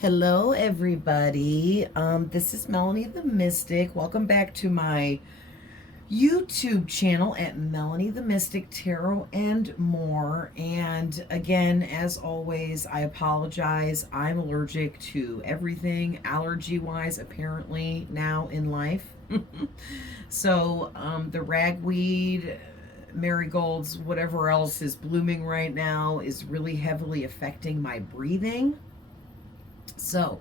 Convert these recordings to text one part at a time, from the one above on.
Hello, everybody. This is Melanie the Mystic. Welcome back to my YouTube channel at Melanie the Mystic Tarot and more. And again, as always, I apologize. I'm allergic to everything allergy wise, apparently, now in life. So, the ragweed, marigolds, whatever else is blooming right now is really heavily affecting my breathing. So,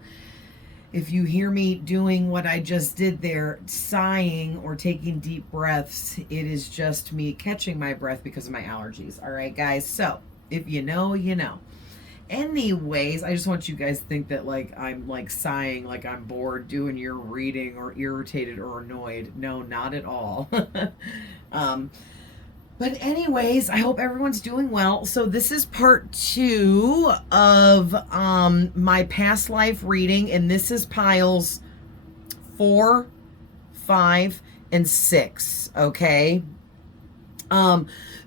if you hear me doing what I just did there, sighing or taking deep breaths, it is just me catching my breath because of my allergies. All right, guys. So, if you know, you know. Anyways, I just want you guys to think that like I'm like sighing, like I'm bored doing your reading or irritated or annoyed. No, not at all. um, but anyways, I hope everyone's doing well. So this is part 2 of my past life reading, and this is piles 4, 5, and 6. Okay.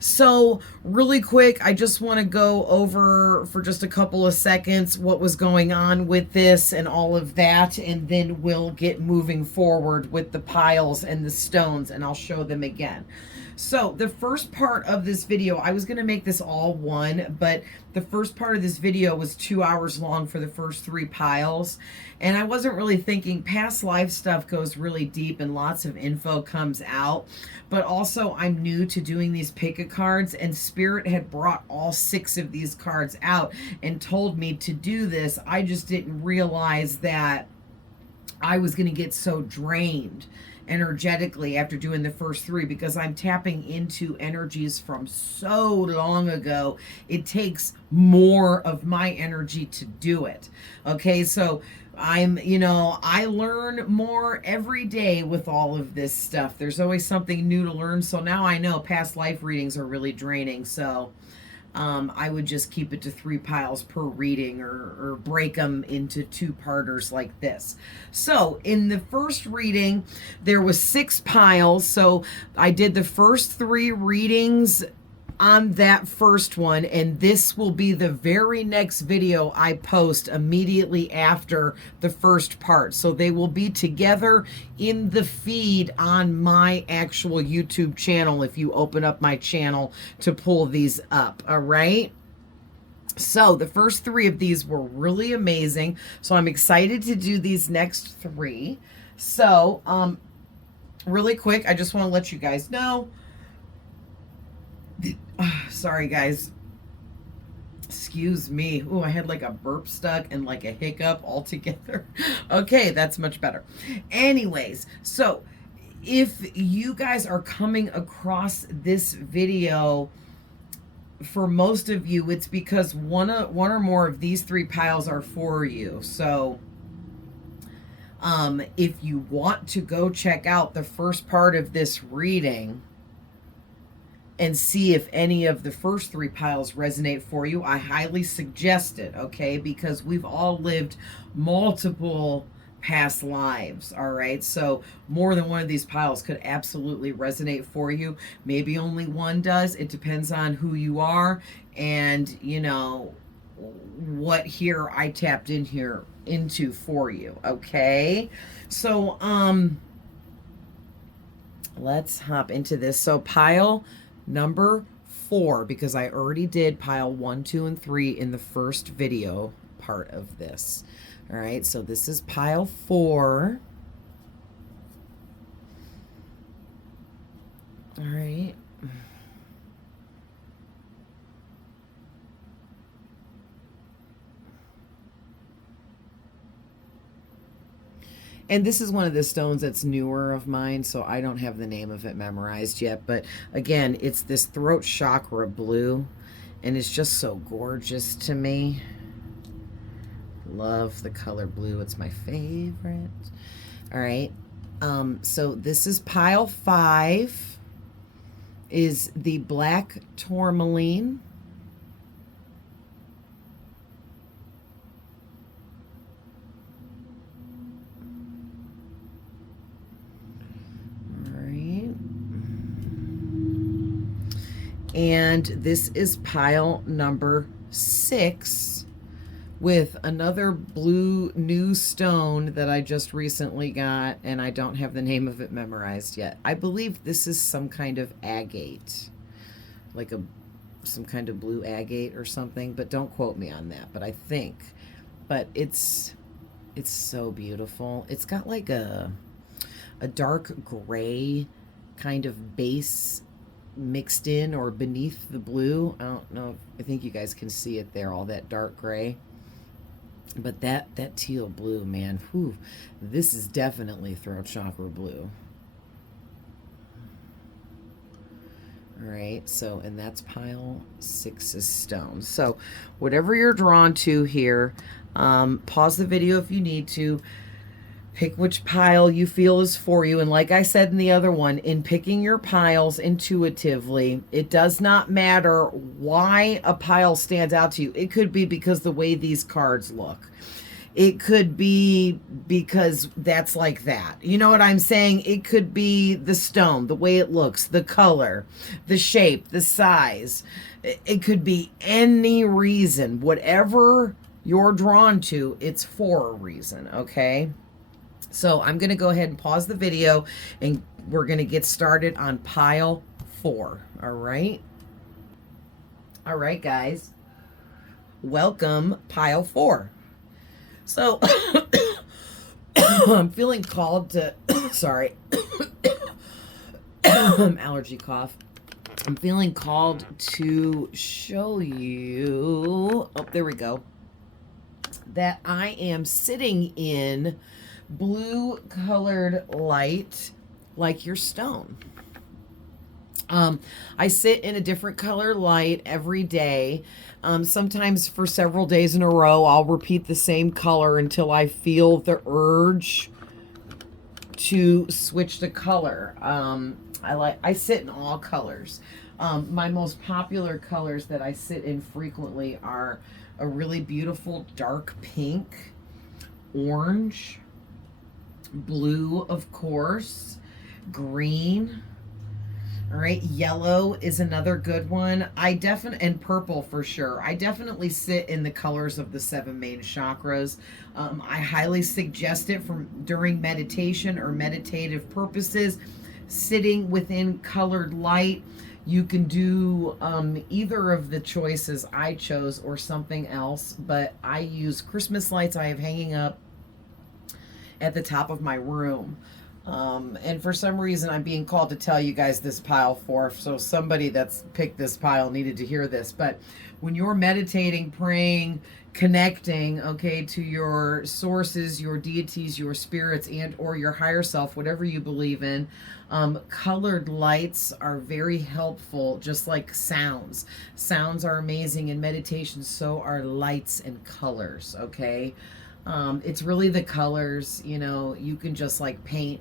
So really quick, I just want to go over for just a couple of seconds what was going on with this and all of that, and then we'll get moving forward with the piles and the stones, and I'll show them again. So the first part of this video, I was going to make this all one, but the first part of this video was 2 hours long for the first 3 piles. And I wasn't really thinking past life stuff goes really deep and lots of info comes out. But also I'm new to doing these pick-a cards, and Spirit had brought all 6 of these cards out and told me to do this. I just didn't realize that I was going to get so drained energetically after doing the first 3 because I'm tapping into energies from so long ago. It takes more of my energy to do it. Okay, so I learn more every day with all of this stuff. There's always something new to learn. So now I know past life readings are really draining. So I would just keep it to 3 piles per reading, or break them into 2-parters like this. So in the first reading, there was 6 piles. So I did the first 3 readings on that first one, and this will be the very next video I post immediately after the first part. So they will be together in the feed on my actual YouTube channel if you open up my channel to pull these up. All right. So the first 3 of these were really amazing. So I'm excited to do these next 3. So really quick, I just want to let you guys know. Sorry, guys. Excuse me. Oh, I had like a burp stuck and like a hiccup all together. Okay, that's much better. Anyways, so if you guys are coming across this video, for most of you, it's because one or more of these 3 piles are for you. So if you want to go check out the first part of this reading and see if any of the first 3 piles resonate for you, I highly suggest it, okay? Because we've all lived multiple past lives, all right? So more than one of these piles could absolutely resonate for you. Maybe only one does. It depends on who you are and, what here I tapped in here into for you, okay? So, let's hop into this. So pile number 4, because I already did pile 1, 2, and 3 in the first video part of this. All right, so this is pile 4. All right. And this is one of the stones that's newer of mine, so I don't have the name of it memorized yet. But again, it's this throat chakra blue, and it's just so gorgeous to me. Love the color blue. It's my favorite. All right. So this is pile 5, is the black tourmaline. And this is pile number 6, with another blue new stone that I just recently got, and I don't have the name of it memorized yet. I believe this is some kind of agate, like some kind of blue agate or something, but don't quote me on that. But I think, but it's so beautiful. It's got like a dark gray kind of base mixed in or beneath the blue. I don't know. I think you guys can see it there, all that dark gray. But that teal blue, man, whew, this is definitely throat chakra blue. All right, so, and that's pile 6's stones. So whatever you're drawn to here, pause the video if you need to. Pick which pile you feel is for you. And like I said in the other one, in picking your piles intuitively, it does not matter why a pile stands out to you. It could be because the way these cards look. It could be because that's like that. You know what I'm saying? It could be the stone, the way it looks, the color, the shape, the size. It could be any reason. Whatever you're drawn to, it's for a reason, okay? So I'm going to go ahead and pause the video, and we're going to get started on pile 4. All right. All right, guys. Welcome, pile 4. So I'm feeling called to, sorry, allergy cough. I'm feeling called to show you, oh, there we go, that I am sitting in blue colored light like your stone. I sit in a different color light every day. Sometimes for several days in a row, I'll repeat the same color until I feel the urge to switch the color. I sit in all colors. My most popular colors that I sit in frequently are a really beautiful dark pink, orange, blue, of course, green. All right, yellow is another good one. And purple for sure. I definitely sit in the colors of the 7 main chakras. I highly suggest it during meditation or meditative purposes. Sitting within colored light. You can do either of the choices I chose or something else, but I use Christmas lights I have hanging up at the top of my room. And for some reason, I'm being called to tell you guys this pile 4. So somebody that's picked this pile needed to hear this. But when you're meditating, praying, connecting, okay, to your sources, your deities, your spirits, and or your higher self, whatever you believe in, colored lights are very helpful, just like sounds. Sounds are amazing in meditation, so are lights and colors, okay? It's really the colors, you know, you can just like paint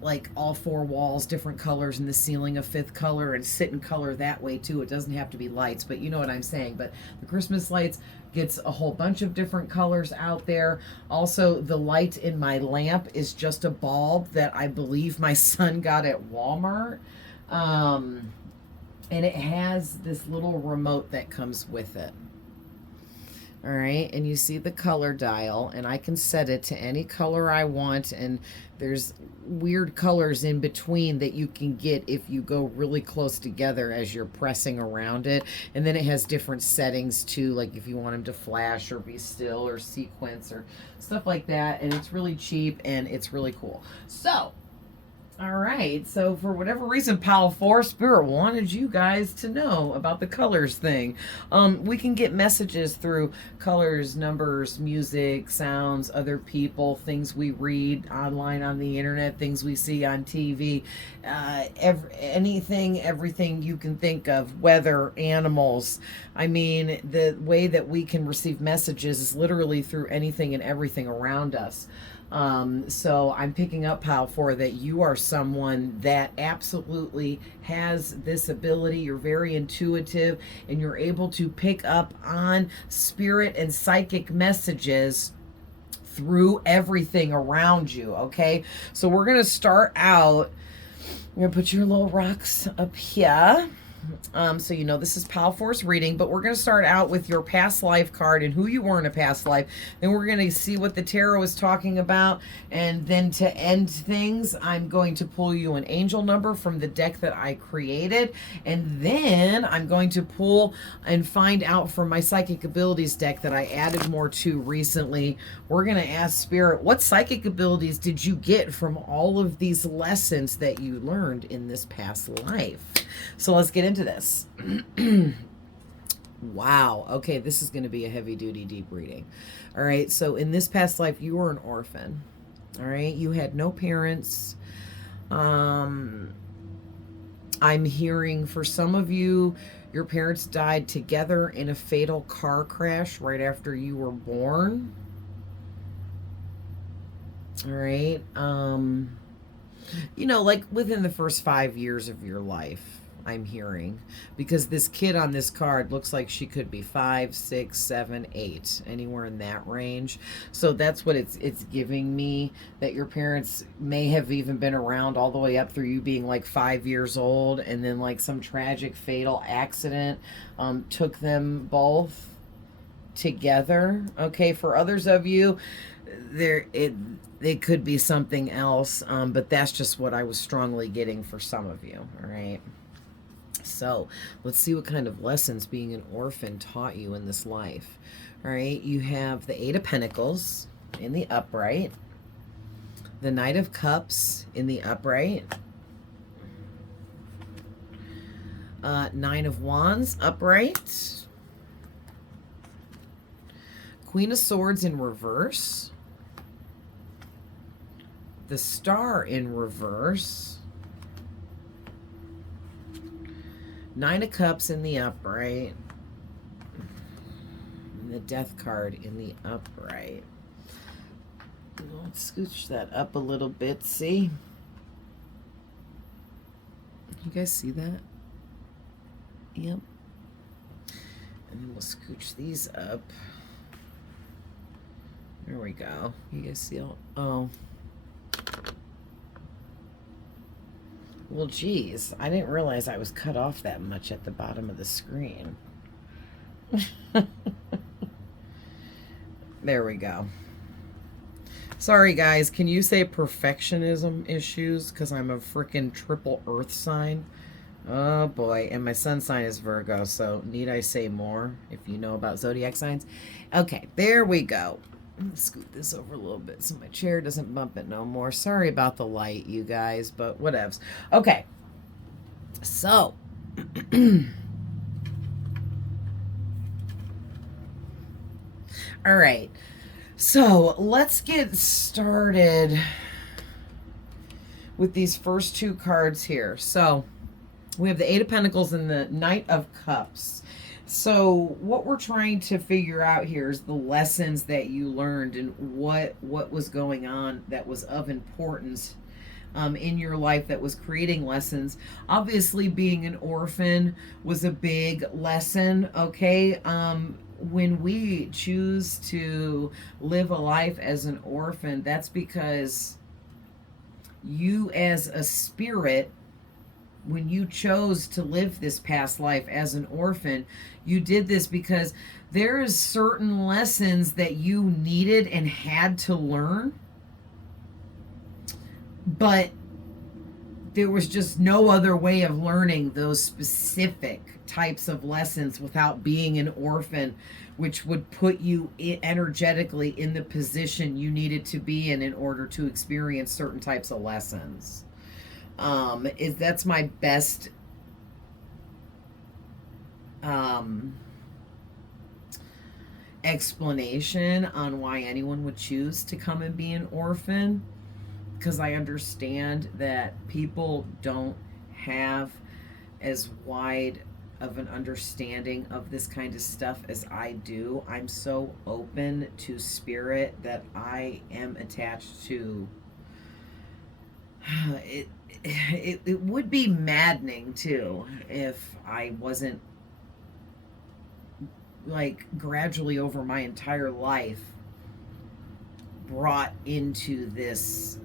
like all 4 walls different colors and the ceiling a 5th color and sit in color that way too. It doesn't have to be lights, but you know what I'm saying. But the Christmas lights gets a whole bunch of different colors out there. Also, the light in my lamp is just a bulb that I believe my son got at Walmart. And it has this little remote that comes with it. All right, and you see the color dial, and I can set it to any color I want, and there's weird colors in between that you can get if you go really close together as you're pressing around it. And then it has different settings too, like if you want them to flash or be still or sequence or stuff like that, and it's really cheap and it's really cool. So all right, so for whatever reason, pile 4 Spirit wanted you guys to know about the colors thing. We can get messages through colors, numbers, music, sounds, other people, things we read online on the internet, things we see on TV, everything you can think of, weather, animals. I mean, the way that we can receive messages is literally through anything and everything around us. So I'm picking up pile 4 that you are someone that absolutely has this ability. You're very intuitive and you're able to pick up on spirit and psychic messages through everything around you. Okay. So we're going to start out. I'm going to put your little rocks up here. So you know this is Pal Force reading, but we're going to start out with your past life card and who you were in a past life. Then we're going to see what the tarot is talking about, and then to end things, I'm going to pull you an angel number from the deck that I created, and then I'm going to pull and find out from my Psychic Abilities deck that I added more to recently. We're going to ask Spirit, what psychic abilities did you get from all of these lessons that you learned in this past life? So let's get into this. Wow. Okay, this is going to be a heavy duty deep reading. All right, so in this past life, you were an orphan. All right, you had no parents. I'm hearing for some of you, your parents died together in a fatal car crash right after you were born. All right. You know, like within the first 5 years of your life, I'm hearing, because this kid on this card looks like she could be 5, 6, 7, 8, anywhere in that range. So that's what it's giving me, that your parents may have even been around all the way up through you being like 5 years old, and then like some tragic fatal accident took them both together. Okay, for others of you, it could be something else, but that's just what I was strongly getting for some of you. All right, so let's see what kind of lessons being an orphan taught you in this life. All right, you have the Eight of Pentacles in the upright, the Knight of Cups in the upright, Nine of Wands upright, Queen of Swords in reverse, the Star in reverse, Nine of Cups in the upright, and the Death card in the upright. Let's scooch that up a little bit, see? You guys see that? Yep. And then we'll scooch these up. There we go. You guys see all... Oh. Well, geez. I didn't realize I was cut off that much at the bottom of the screen. There we go. Sorry, guys. Can you say perfectionism issues? Because I'm a freaking triple earth sign. Oh, boy. And my sun sign is Virgo, so need I say more if you know about zodiac signs? Okay, there we go. Let's scoot this over a little bit so my chair doesn't bump it no more. Sorry about the light, you guys, but whatevs. Okay, so all right, so let's get started with these first two cards here. So we have the Eight of Pentacles and the Knight of Cups. So what we're trying to figure out here is the lessons that you learned and what was going on that was of importance in your life that was creating lessons. Obviously, being an orphan was a big lesson, okay? When we choose to live a life as an orphan, that's because you as a spirit, when you chose to live this past life as an orphan, you did this because there is certain lessons that you needed and had to learn, but there was just no other way of learning those specific types of lessons without being an orphan, which would put you energetically in the position you needed to be in order to experience certain types of lessons. That's my best explanation on why anyone would choose to come and be an orphan, because I understand that people don't have as wide of an understanding of this kind of stuff as I do. I'm so open to spirit that I am attached to it would be maddening too if I wasn't, like, gradually over my entire life brought into this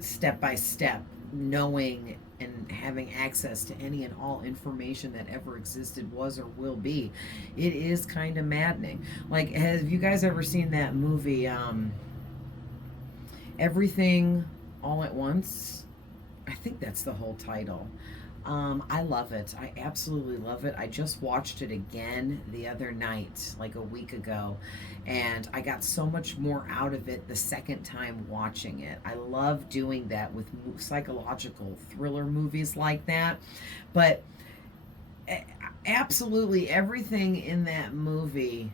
step by step, knowing and having access to any and all information that ever existed, was, or will be. It is kind of maddening. Like, have you guys ever seen that movie, Everything All at Once? I think that's the whole title. I love it. I absolutely love it. I just watched it again the other night, like a week ago, and I got so much more out of it the second time watching it. I love doing that with psychological thriller movies like that. But absolutely everything in that movie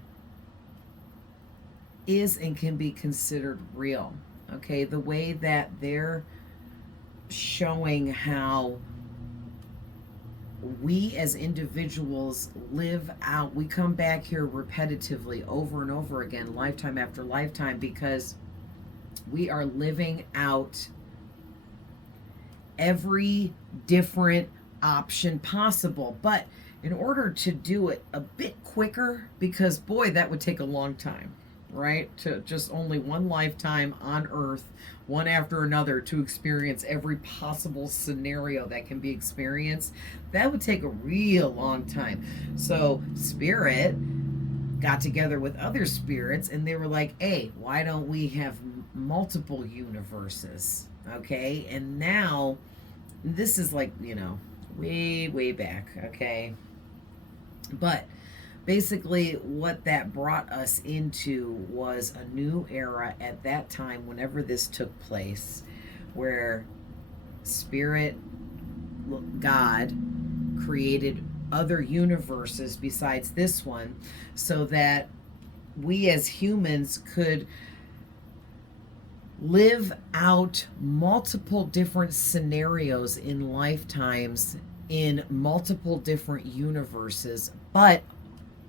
is and can be considered real. Okay, the way that they're showing how we as individuals live out, we come back here repetitively over and over again, lifetime after lifetime, because we are living out every different option possible. But in order to do it a bit quicker, because boy, that would take a long time, right? To just only one lifetime on Earth, one after another, to experience every possible scenario that can be experienced, that would take a real long time. So Spirit got together with other spirits and they were like, hey, why don't we have multiple universes? Okay, and now this is like, way back. Okay, but basically what that brought us into was a new era at that time, whenever this took place, where Spirit, God, created other universes besides this one, so that we as humans could live out multiple different scenarios in lifetimes in multiple different universes, but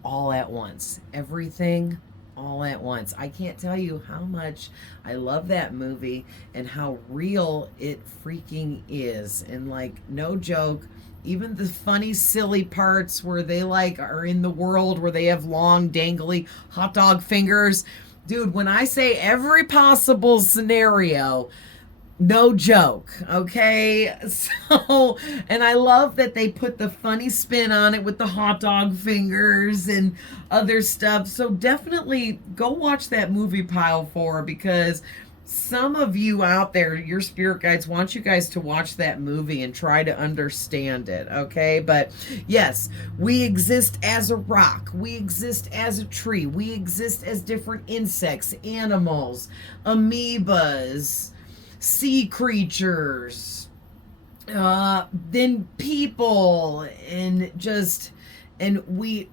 all at once. Everything all at once. I can't tell you how much I love that movie and how real it freaking is. And like, no joke, even the funny, silly parts where they like are in the world where they have long, dangly hot dog fingers. Dude, when I say every possible scenario, no joke, okay? So, and I love that they put the funny spin on it with the hot dog fingers and other stuff. So definitely go watch that movie, Pile 4, because some of you out there, your spirit guides want you guys to watch that movie and try to understand it, okay? But yes, we exist as a rock. We exist as a tree. We exist as different insects, animals, amoebas, sea creatures, then people, and we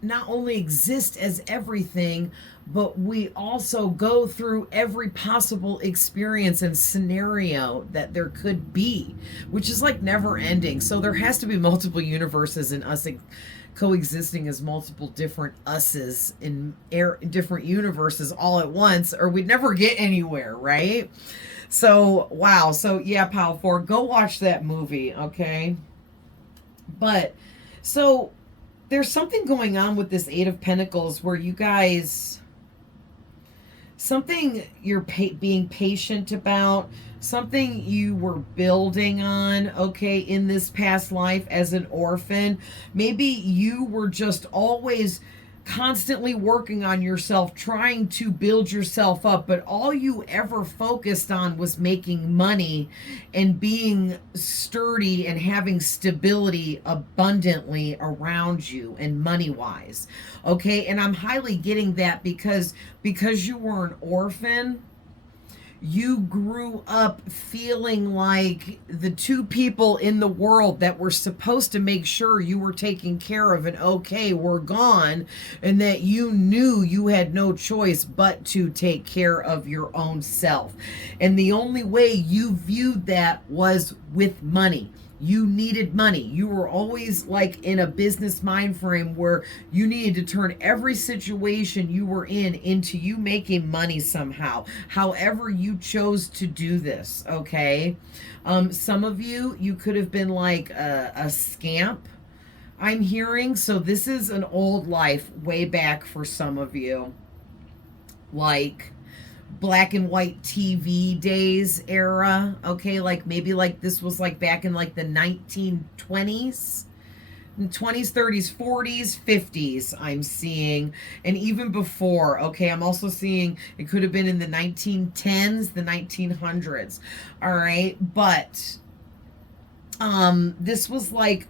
not only exist as everything, but we also go through every possible experience and scenario that there could be, which is like never ending. So there has to be multiple universes and us coexisting as multiple different us's in different universes all at once, or we'd never get anywhere, right? So, wow. So, yeah, Pile 4, go watch that movie, okay? But, so, there's something going on with this Eight of Pentacles where you guys, something you're being patient about, something you were building on, okay, in this past life as an orphan. Maybe you were just always constantly working on yourself, trying to build yourself up, but all you ever focused on was making money and being sturdy and having stability abundantly around you and money wise. Okay, and I'm highly getting that because you were an orphan, you grew up feeling like the two people in the world that were supposed to make sure you were taken care of and okay were gone, and that you knew you had no choice but to take care of your own self. And the only way you viewed that was with money. You needed money. You were always like in a business mind frame where you needed to turn every situation you were in into you making money somehow, however you chose to do this, okay? Some of you could have been like a scamp, I'm hearing. So this is an old life way back for some of you. Like, black and white TV days era, okay? Like maybe like this was like back in like the 1920s, 20s, 30s, 40s, 50s, I'm seeing, and even before, okay? I'm also seeing it could have been in the 1910s, the 1900s. All right? But this was like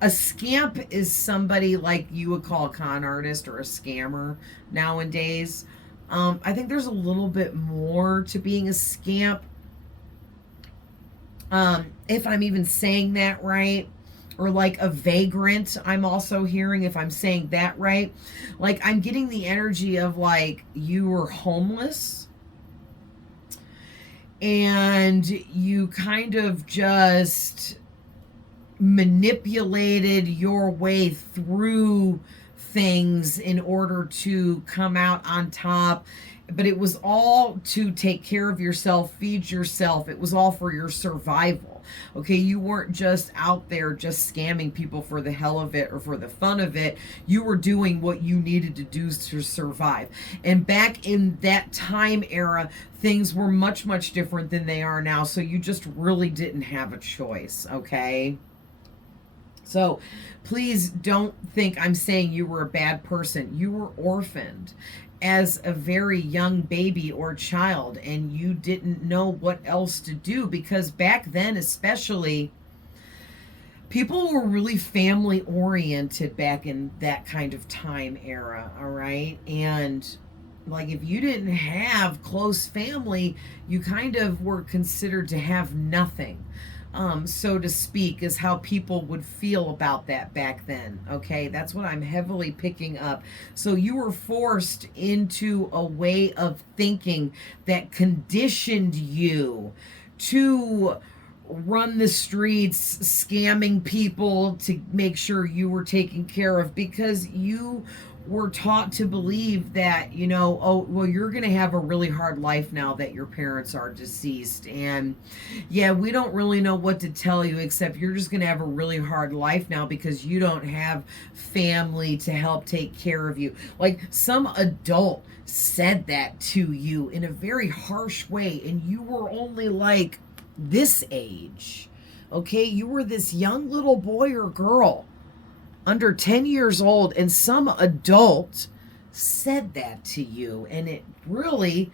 a scamp is somebody like you would call a con artist or a scammer nowadays. I think there's a little bit more to being a scamp. If I'm even saying that right. Or like a vagrant, I'm also hearing, if I'm saying that right. Like I'm getting the energy of like you were homeless and you kind of just manipulated your way through things in order to come out on top, but it was all to take care of yourself, feed yourself. It was all for your survival. Okay, you weren't just out there just scamming people for the hell of it or for the fun of it. You were doing what you needed to do to survive. And back in that time era, things were much, much different than they are now. So you just really didn't have a choice, okay? So please don't think I'm saying you were a bad person. You were orphaned as a very young baby or child, and you didn't know what else to do because back then, especially, people were really family oriented back in that kind of time era, all right? And like if you didn't have close family, you kind of were considered to have nothing, so to speak, is how people would feel about that back then. Okay, that's what I'm heavily picking up. So you were forced into a way of thinking that conditioned you to run the streets scamming people to make sure you were taken care of because you were taught to believe that, you know, oh, well, you're going to have a really hard life now that your parents are deceased. And yeah, we don't really know what to tell you except you're just going to have a really hard life now because you don't have family to help take care of you. Like some adult said that to you in a very harsh way, and you were only like this age. Okay, you were this young little boy or girl under 10 years old, and some adult said that to you, and it really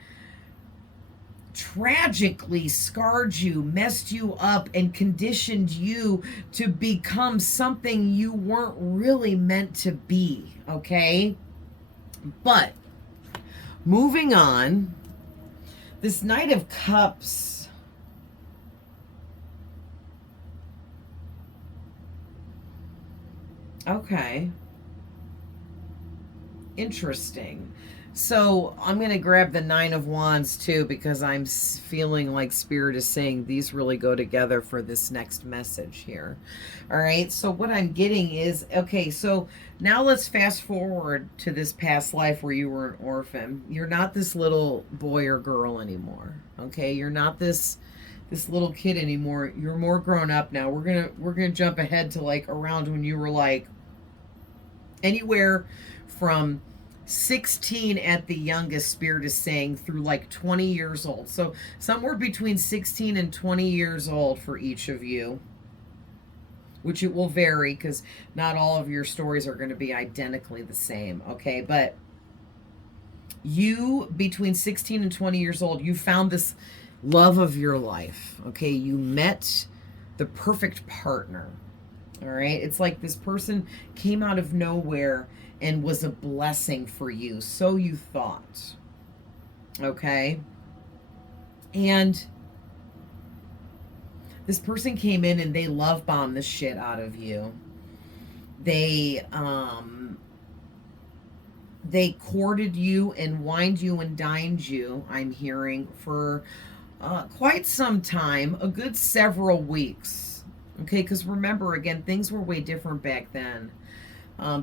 tragically scarred you, messed you up, and conditioned you to become something you weren't really meant to be, okay? But moving on, this Knight of Cups, okay. Interesting. So I'm going to grab the Nine of Wands too because I'm feeling like Spirit is saying these really go together for this next message here. All right. So what I'm getting is, okay, so now let's fast forward to this past life where you were an orphan. You're not this little boy or girl anymore. Okay. You're not this little kid anymore. You're more grown up now. We're going to jump ahead to like around when you were like anywhere from 16 at the youngest, Spirit is saying, through like 20 years old. So somewhere between 16 and 20 years old for each of you, which it will vary because not all of your stories are going to be identically the same, okay? But you, between 16 and 20 years old, you found this love of your life, okay? You met the perfect partner. All right. It's like this person came out of nowhere and was a blessing for you. So you thought. Okay. And this person came in and they love bombed the shit out of you. They courted you and wined you and dined you, I'm hearing, for quite some time, a good several weeks. Okay, because remember, again, things were way different back then.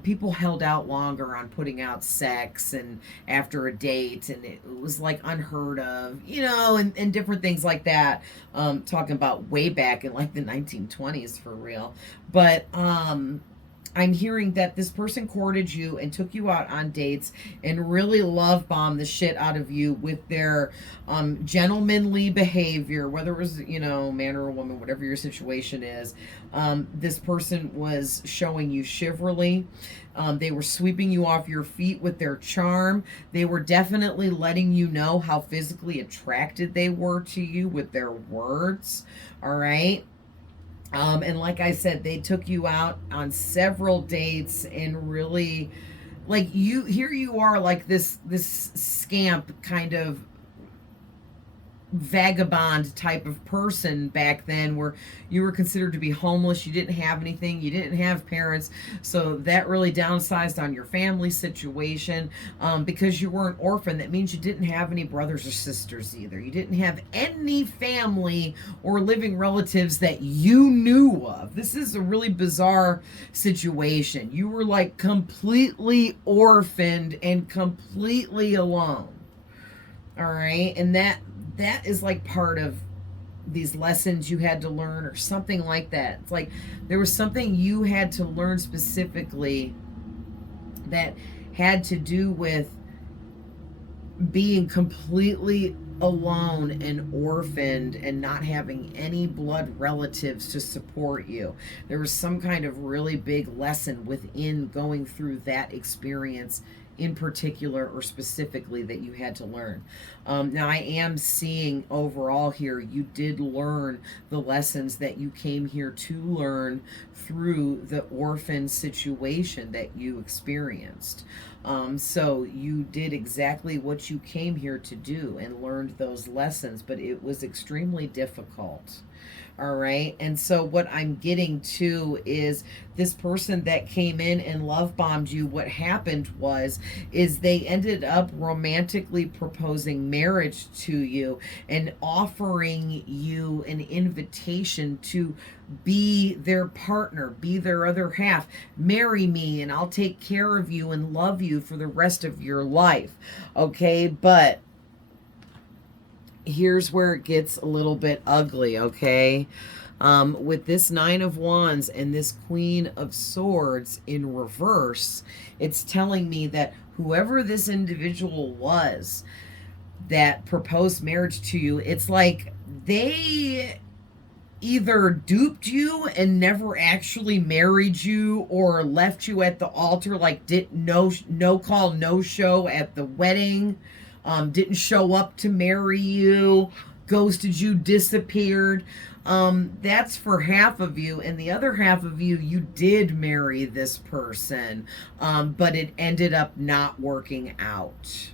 People held out longer on putting out sex and after a date, and it was like unheard of, you know, and different things like that. Talking about way back in like the 1920s for real. But I'm hearing that this person courted you and took you out on dates and really love bombed the shit out of you with their gentlemanly behavior, whether it was, you know, man or a woman, whatever your situation is. This person was showing you chivalry. They were sweeping you off your feet with their charm. They were definitely letting you know how physically attracted they were to you with their words. All right. And like I said, they took you out on several dates and really, like, you, here you are, like this scamp kind of vagabond type of person back then, where you were considered to be homeless, you didn't have anything, you didn't have parents, so that really downsized on your family situation. Because you were an orphan, that means you didn't have any brothers or sisters either, you didn't have any family or living relatives that you knew of. This is a really bizarre situation. You were like completely orphaned and completely alone. All right, and that is like part of these lessons you had to learn or something like that. It's like there was something you had to learn specifically that had to do with being completely alone and orphaned and not having any blood relatives to support you. There was some kind of really big lesson within going through that experience in particular or specifically that you had to learn. Now, I am seeing overall here, you did learn the lessons that you came here to learn through the orphan situation that you experienced. So you did exactly what you came here to do and learned those lessons, but it was extremely difficult. All right. And so what I'm getting to is this person that came in and love bombed you, what happened was is they ended up romantically proposing marriage to you and offering you an invitation to be their partner, be their other half, marry me and I'll take care of you and love you for the rest of your life. Okay, but here's where it gets a little bit ugly, okay? With this Nine of Wands and this Queen of Swords in reverse, it's telling me that whoever this individual was that proposed marriage to you, it's like they either duped you and never actually married you, or left you at the altar, like did no call, no show at the wedding, didn't show up to marry you, ghosted you, disappeared. That's for half of you, and the other half of you, you did marry this person, but it ended up not working out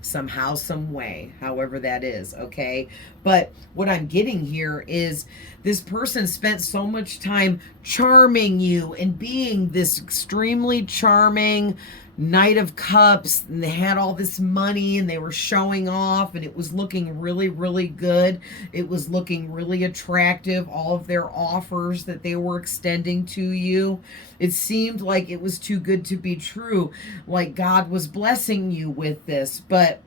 somehow, some way, however that is, okay? But what I'm getting here is this person spent so much time charming you and being this extremely charming Knight of Cups, and they had all this money and they were showing off and it was looking really, really good. It was looking really attractive, all of their offers that they were extending to you. It seemed like it was too good to be true, like God was blessing you with this, but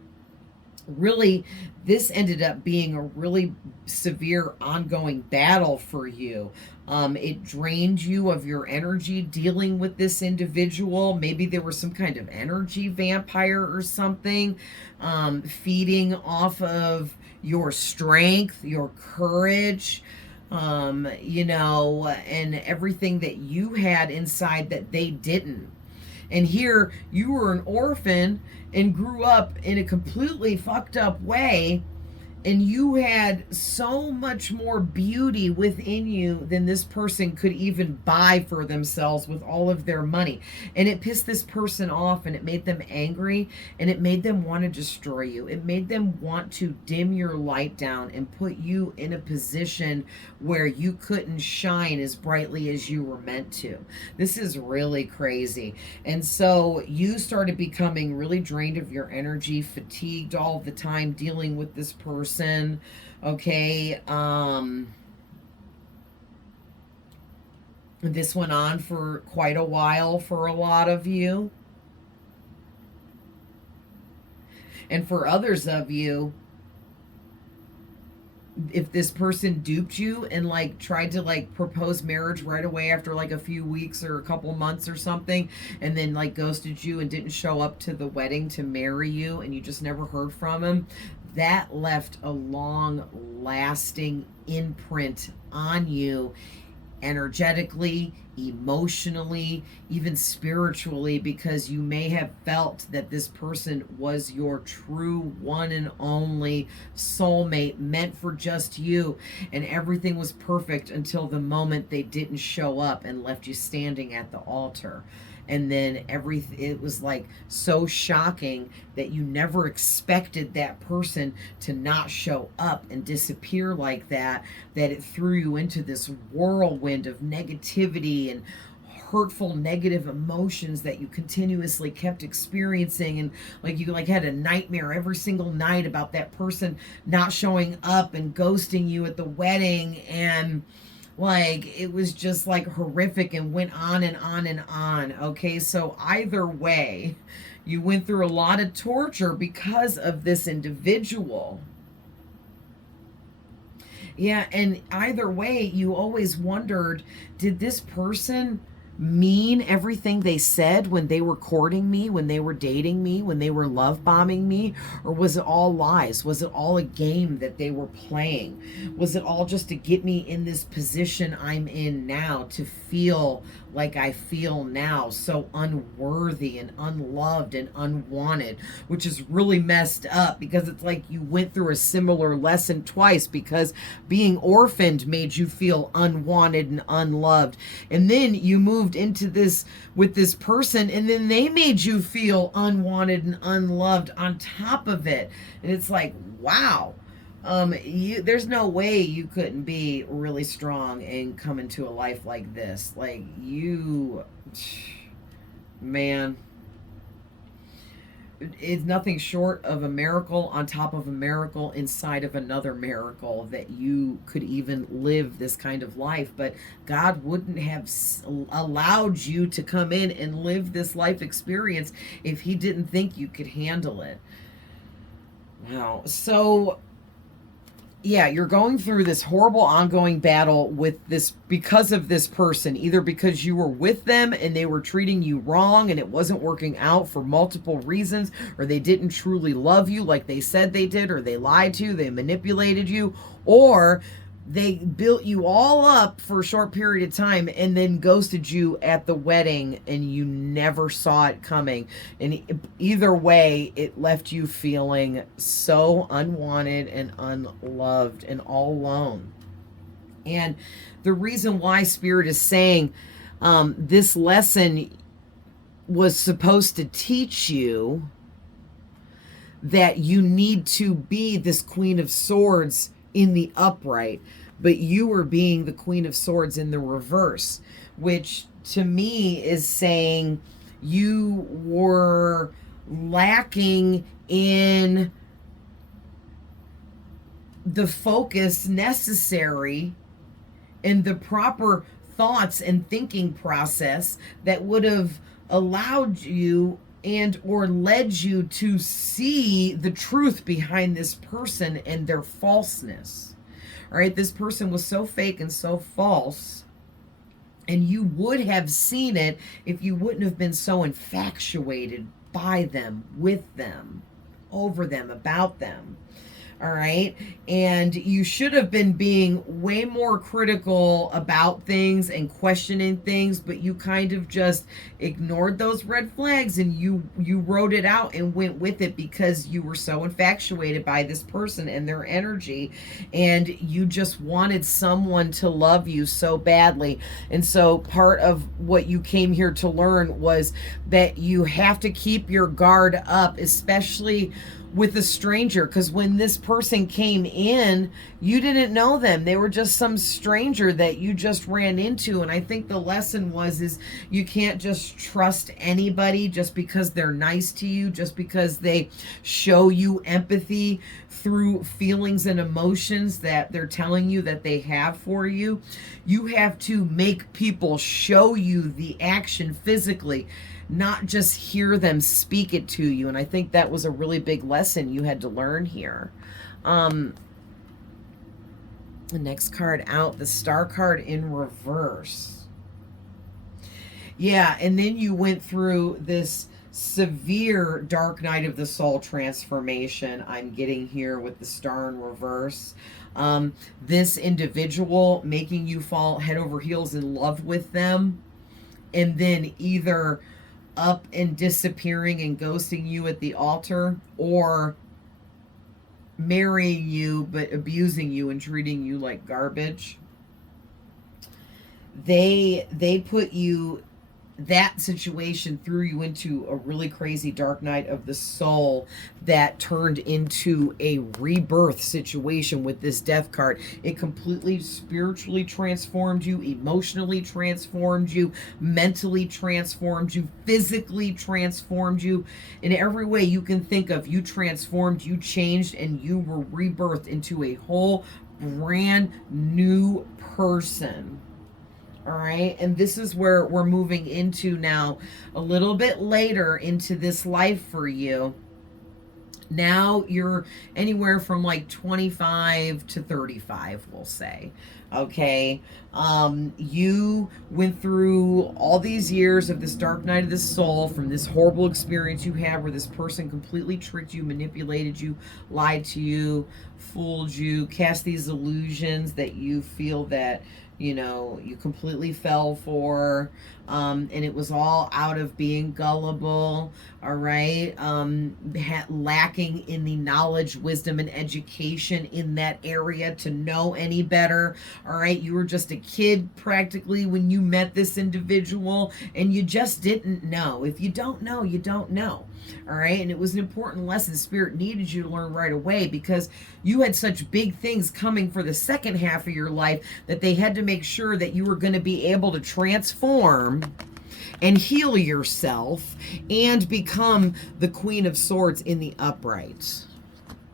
really this ended up being a really severe ongoing battle for you. It drained you of your energy dealing with this individual. Maybe there was some kind of energy vampire or something, feeding off of your strength, your courage, you know, and everything that you had inside that they didn't. And here you were an orphan and grew up in a completely fucked up way, and you had so much more beauty within you than this person could even buy for themselves with all of their money. And it pissed this person off, and it made them angry, and it made them want to destroy you. It made them want to dim your light down and put you in a position where you couldn't shine as brightly as you were meant to. This is really crazy. And so you started becoming really drained of your energy, fatigued all the time dealing with this person. Okay, this went on for quite a while for a lot of you. And for others of you, if this person duped you and like tried to like propose marriage right away after like a few weeks or a couple months or something, and then like ghosted you and didn't show up to the wedding to marry you, and you just never heard from him, that left a long lasting imprint on you, energetically, emotionally, even spiritually, because you may have felt that this person was your true one and only soulmate, meant for just you, and everything was perfect until the moment they didn't show up and left you standing at the altar. And then it was like so shocking that you never expected that person to not show up and disappear like that, that it threw you into this whirlwind of negativity and hurtful negative emotions that you continuously kept experiencing, and like you like had a nightmare every single night about that person not showing up and ghosting you at the wedding, and like it was just like horrific and went on and on and on. Okay, so either way, you went through a lot of torture because of this individual. Yeah, and either way, you always wondered, did this person mean everything they said when they were courting me, when they were dating me, when they were love bombing me? Or was it all lies? Was it all a game that they were playing? Was it all just to get me in this position I'm in now, to feel like I feel now, so unworthy and unloved and unwanted, which is really messed up, because it's like you went through a similar lesson twice, because being orphaned made you feel unwanted and unloved, and then you moved into this with this person, and then they made you feel unwanted and unloved on top of it. And it's like, wow, there's no way you couldn't be really strong and come into a life like this. Like you, man, it's nothing short of a miracle on top of a miracle inside of another miracle that you could even live this kind of life. But God wouldn't have allowed you to come in and live this life experience if he didn't think you could handle it. Wow. So yeah, you're going through this horrible ongoing battle with this because of this person, either because you were with them and they were treating you wrong and it wasn't working out for multiple reasons, or they didn't truly love you like they said they did, or they lied to you, they manipulated you, or they built you all up for a short period of time and then ghosted you at the wedding and you never saw it coming. And either way, it left you feeling so unwanted and unloved and all alone. And the reason why Spirit is saying this lesson was supposed to teach you that you need to be this Queen of Swords in the upright, but you were being the Queen of Swords in the reverse, which to me is saying you were lacking in the focus necessary and the proper thoughts and thinking process that would have allowed you and or led you to see the truth behind this person and their falseness. All right, this person was so fake and so false, and you would have seen it if you wouldn't have been so infatuated by them, with them, over them, about them. All right. And you should have been being way more critical about things and questioning things, but you kind of just ignored those red flags and you wrote it out and went with it because you were so infatuated by this person and their energy, and you just wanted someone to love you so badly. And so part of what you came here to learn was that you have to keep your guard up, especially with a stranger, because when this person came in, you didn't know them. They were just some stranger that you just ran into. And I think the lesson is you can't just trust anybody just because they're nice to you, just because they show you empathy through feelings and emotions that they're telling you that they have for you. You have to make people show you the action physically, not just hear them speak it to you. And I think that was a really big lesson you had to learn here. The next card out, the Star card in reverse. Yeah, and then you went through this severe dark night of the soul transformation I'm getting here with the Star in reverse. This individual making you fall head over heels in love with them, and then either up and disappearing and ghosting you at the altar, or marrying you but abusing you and treating you like garbage. They put you, that situation threw you into a really crazy dark night of the soul that turned into a rebirth situation with this death card. It completely spiritually transformed you, emotionally transformed you, mentally transformed you, physically transformed you. In every way you can think of, you transformed, you changed, and you were rebirthed into a whole brand new person. All right. And this is where we're moving into now, a little bit later into this life for you. Now you're anywhere from like 25 to 35, we'll say. Okay. You went through all these years of this dark night of the soul, from this horrible experience you had where this person completely tricked you, manipulated you, lied to you, fooled you, cast these illusions that you feel that, you know, you completely fell for, and it was all out of being gullible, all right, lacking in the knowledge, wisdom, and education in that area to know any better, all right. You were just a kid practically when you met this individual, and you just didn't know. If you don't know, you don't know. All right. And it was an important lesson Spirit needed you to learn right away, because you had such big things coming for the second half of your life that they had to make sure that you were going to be able to transform and heal yourself and become the Queen of Swords in the upright.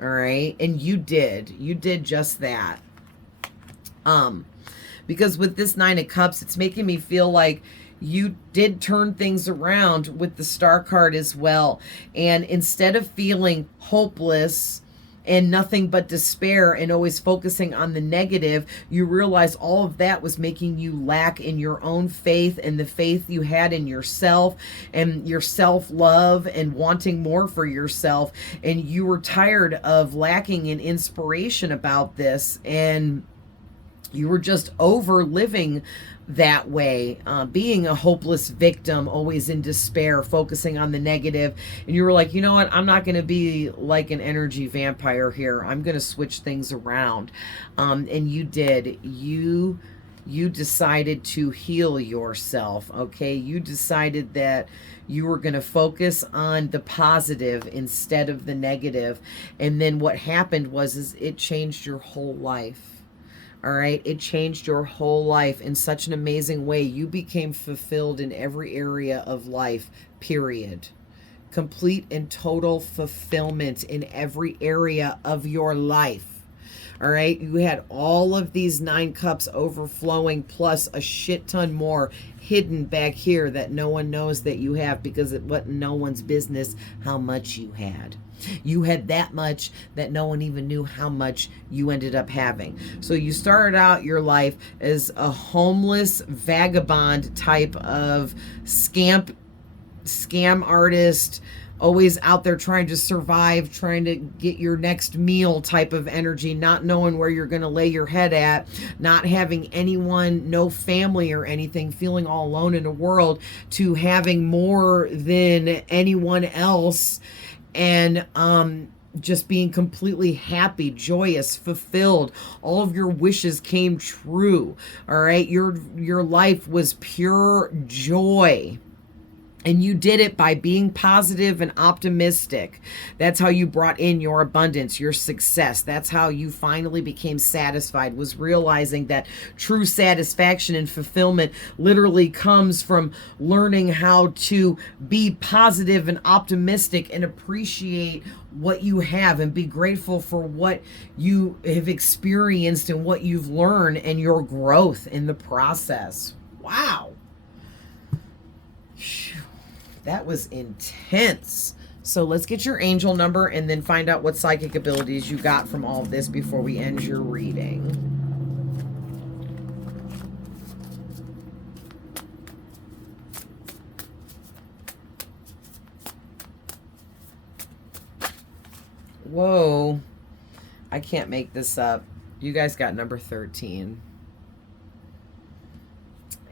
All right. And you did just that. Because with this Nine of Cups, it's making me feel like you did turn things around with the Star card as well. And instead of feeling hopeless and nothing but despair and always focusing on the negative, you realize all of that was making you lack in your own faith and the faith you had in yourself and your self-love and wanting more for yourself. And you were tired of lacking in inspiration about this, and you were just over living that way, being a hopeless victim, always in despair, focusing on the negative. And you were like, you know what? I'm not going to be like an energy vampire here. I'm going to switch things around. And you did. You decided to heal yourself, okay? You decided that you were going to focus on the positive instead of the negative. And then what happened was it changed your whole life. All right. It changed your whole life in such an amazing way. You became fulfilled in every area of life, period. Complete and total fulfillment in every area of your life. All right. You had all of these 9 cups overflowing, plus a shit ton more hidden back here that no one knows that you have, because it wasn't no one's business how much you had. You had that much that no one even knew how much you ended up having. So you started out your life as a homeless vagabond type of scam artist, always out there trying to survive, trying to get your next meal type of energy, not knowing where you're going to lay your head at, not having anyone, no family or anything, feeling all alone in the world, to having more than anyone else, and just being completely happy, joyous, fulfilled. All of your wishes came true. All right, your life was pure joy. And you did it by being positive and optimistic. That's how you brought in your abundance, your success. That's how you finally became satisfied, was realizing that true satisfaction and fulfillment literally comes from learning how to be positive and optimistic and appreciate what you have and be grateful for what you have experienced and what you've learned and your growth in the process. Wow. That was intense. So let's get your angel number and then find out what psychic abilities you got from all of this before we end your reading. Whoa. I can't make this up. You guys got number 13.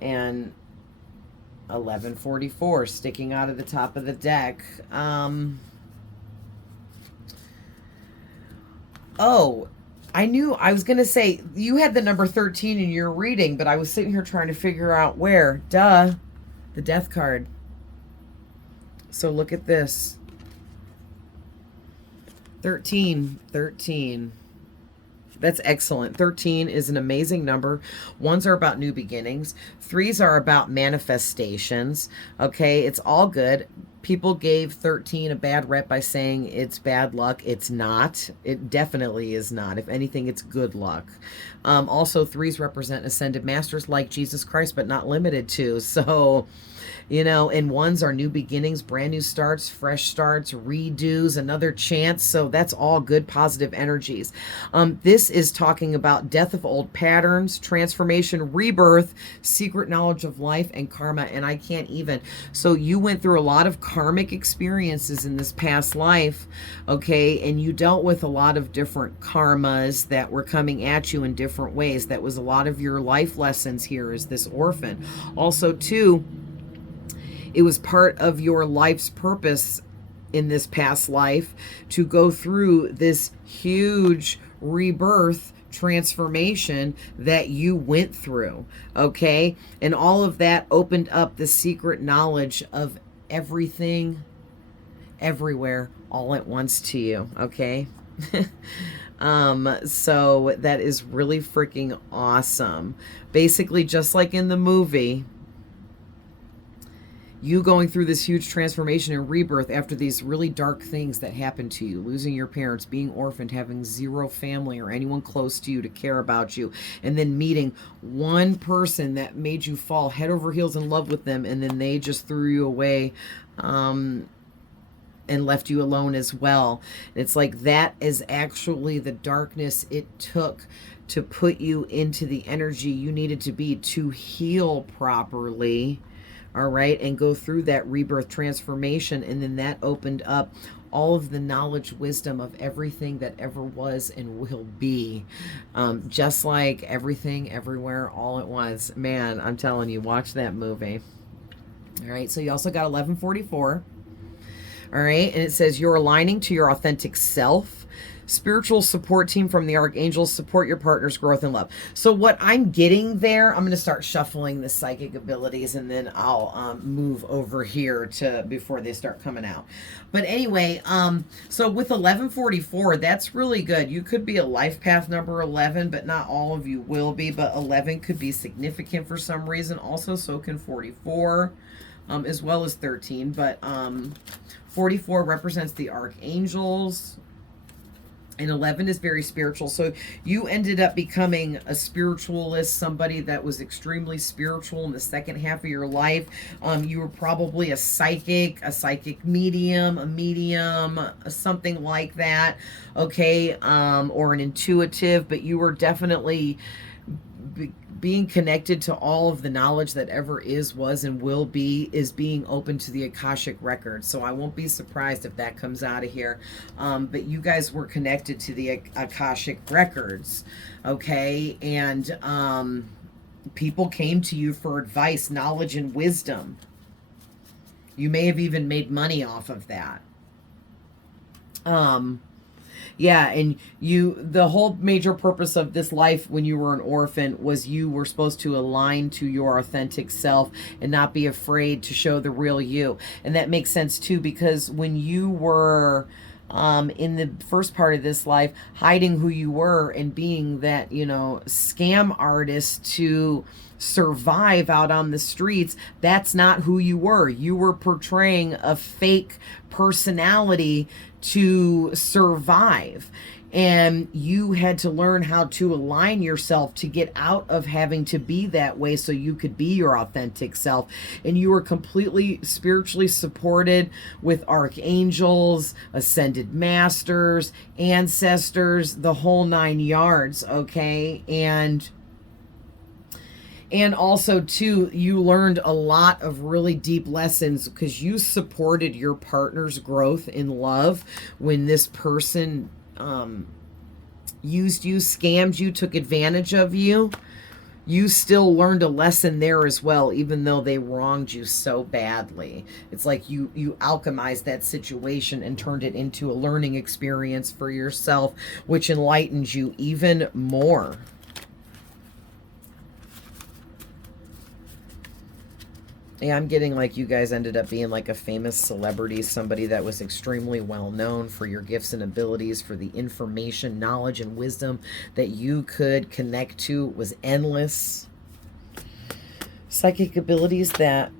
And 1144 sticking out of the top of the deck. Oh, I knew I was going to say you had the number 13 in your reading, but I was sitting here trying to figure out where. Duh. The death card. So look at this. 13. That's excellent. 13 is an amazing number. Ones are about new beginnings. Threes are about manifestations. Okay, it's all good. People gave 13 a bad rep by saying it's bad luck. It's not. It definitely is not. If anything, it's good luck. Also, threes represent ascended masters like Jesus Christ, but not limited to. So, you know, and ones are new beginnings, brand new starts, fresh starts, redos, another chance. So that's all good, positive energies. This is talking about death of old patterns, transformation, rebirth, secret knowledge of life, and karma. And I can't even. So you went through a lot of karmic experiences in this past life, okay? And you dealt with a lot of different karmas that were coming at you in different ways. That was a lot of your life lessons here as this orphan. Also, too, it was part of your life's purpose in this past life to go through this huge rebirth transformation that you went through, okay? And all of that opened up the secret knowledge of everything, everywhere, all at once to you, okay? So that is really freaking awesome. Basically, just like in the movie, you going through this huge transformation and rebirth after these really dark things that happened to you, losing your parents, being orphaned, having zero family or anyone close to you to care about you, and then meeting one person that made you fall head over heels in love with them, and then they just threw you away and left you alone as well. It's like that is actually the darkness it took to put you into the energy you needed to be to heal properly. All right, and go through that rebirth transformation, and then that opened up all of the knowledge, wisdom of everything that ever was and will be. Just like Everything, Everywhere, All at Once. Man, I'm telling you, watch that movie. All right, so you also got 1144. All right, and it says you're aligning to your authentic self. Spiritual support team from the archangels support your partner's growth and love. So what I'm getting there, I'm going to start shuffling the psychic abilities, and then I'll move over here to before they start coming out. But anyway, so with 1144, that's really good. You could be a life path number 11, but not all of you will be. But 11 could be significant for some reason. Also, so can 44, as well as 13. But 44 represents the archangels. And 11 is very spiritual. So you ended up becoming a spiritualist, somebody that was extremely spiritual in the second half of your life. You were probably a psychic medium, something like that. Okay. Or an intuitive, but you were definitely being connected to all of the knowledge that ever is, was, and will be, is being open to the Akashic records. So I won't be surprised if that comes out of here. But you guys were connected to the Akashic records, okay? And people came to you for advice, knowledge, and wisdom. You may have even made money off of that. Yeah, and the whole major purpose of this life when you were an orphan was you were supposed to align to your authentic self and not be afraid to show the real you. And that makes sense too, because when you were in the first part of this life, hiding who you were and being that, scam artist to survive out on the streets, that's not who you were. You were portraying a fake personality to survive, and you had to learn how to align yourself to get out of having to be that way so you could be your authentic self. And you were completely spiritually supported with archangels, ascended masters, ancestors, the whole 9 yards, okay? And And also, too, you learned a lot of really deep lessons because you supported your partner's growth in love when this person used you, scammed you, took advantage of you. You still learned a lesson there as well, even though they wronged you so badly. It's like you alchemized that situation and turned it into a learning experience for yourself, which enlightens you even more. Yeah, I'm getting like you guys ended up being like a famous celebrity, somebody that was extremely well known for your gifts and abilities, for the information, knowledge, and wisdom that you could connect to was endless. Psychic abilities that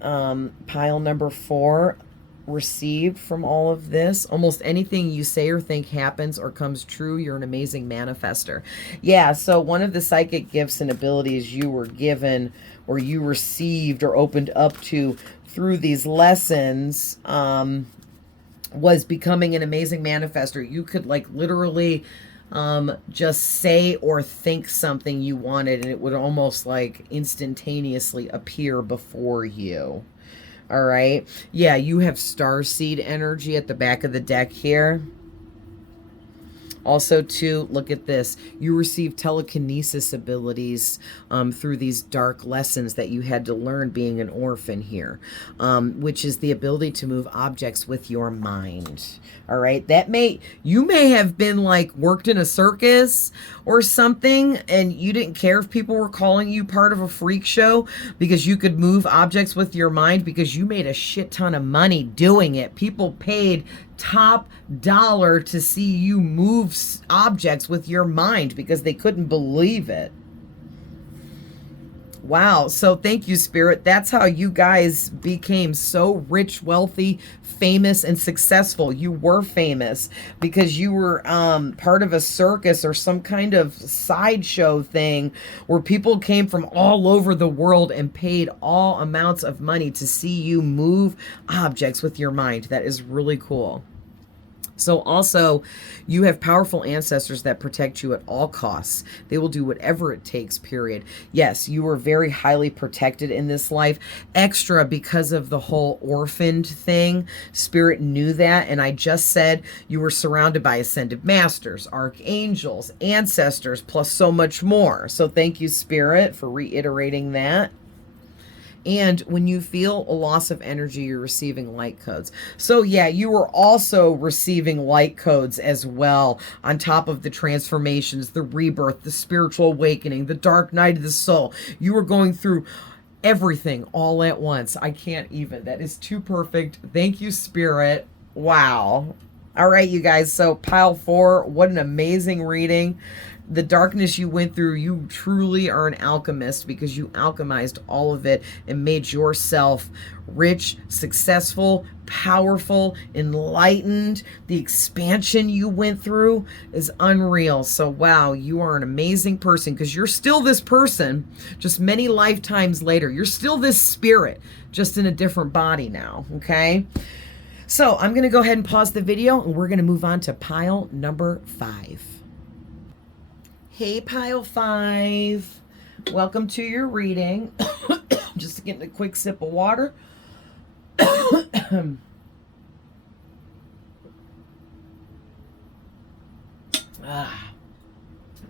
pile number 4 received from all of this. Almost anything you say or think happens or comes true, you're an amazing manifester. Yeah, so one of the psychic gifts and abilities you were given or you received or opened up to through these lessons was becoming an amazing manifester. You could like literally just say or think something you wanted and it would almost like instantaneously appear before you. All right. Yeah, you have starseed energy at the back of the deck here. Also, too, look at this. You receive telekinesis abilities through these dark lessons that you had to learn being an orphan here, which is the ability to move objects with your mind. All right. You may have been like worked in a circus or something, and you didn't care if people were calling you part of a freak show because you could move objects with your mind because you made a shit ton of money doing it. People paid top dollar to see you move objects with your mind because they couldn't believe it. Wow. So thank you, Spirit. That's how you guys became so rich, wealthy, famous, and successful. You were famous because you were part of a circus or some kind of sideshow thing where people came from all over the world and paid all amounts of money to see you move objects with your mind. That is really cool. So also, you have powerful ancestors that protect you at all costs. They will do whatever it takes, period. Yes, you were very highly protected in this life. Extra because of the whole orphaned thing. Spirit knew that. And I just said you were surrounded by ascended masters, archangels, ancestors, plus so much more. So thank you, Spirit, for reiterating that. And when you feel a loss of energy, you're receiving light codes. So yeah, you were also receiving light codes as well, on top of the transformations, the rebirth, the spiritual awakening, the dark night of the soul. You were going through everything all at once. I can't even. That is too perfect. Thank you, Spirit. Wow. All right, you guys. So pile 4, what an amazing reading. The darkness you went through, you truly are an alchemist because you alchemized all of it and made yourself rich, successful, powerful, enlightened. The expansion you went through is unreal. So wow, you are an amazing person because you're still this person just many lifetimes later. You're still this spirit, just in a different body now, okay? So I'm going to go ahead and pause the video and we're going to move on to pile number 5. Hey, pile 5. Welcome to your reading. Just getting a quick sip of water.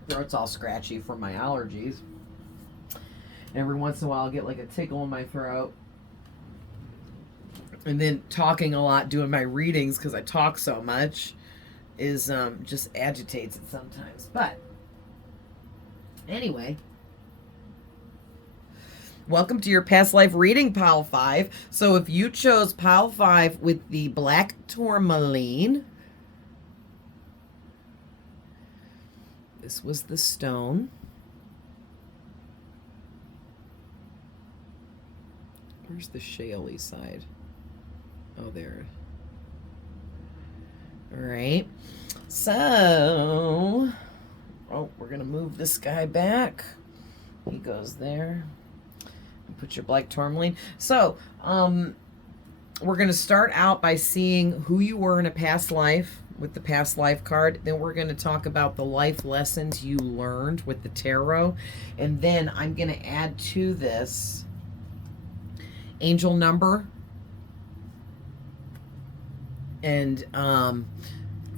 Throat's all scratchy from my allergies. Every once in a while I'll get like a tickle in my throat. And then talking a lot, doing my readings because I talk so much, is just agitates it sometimes. But anyway, welcome to your past life reading, pile 5. So if you chose pile 5 with the black tourmaline, this was the stone. Where's the shaly side? Oh, there. All right. So, oh, we're going to move this guy back. He goes there. Put your black tourmaline. So, we're going to start out by seeing who you were in a past life. with the past life card. Then we're going to talk about the life lessons you learned with the tarot. And then I'm going to add to this angel number. And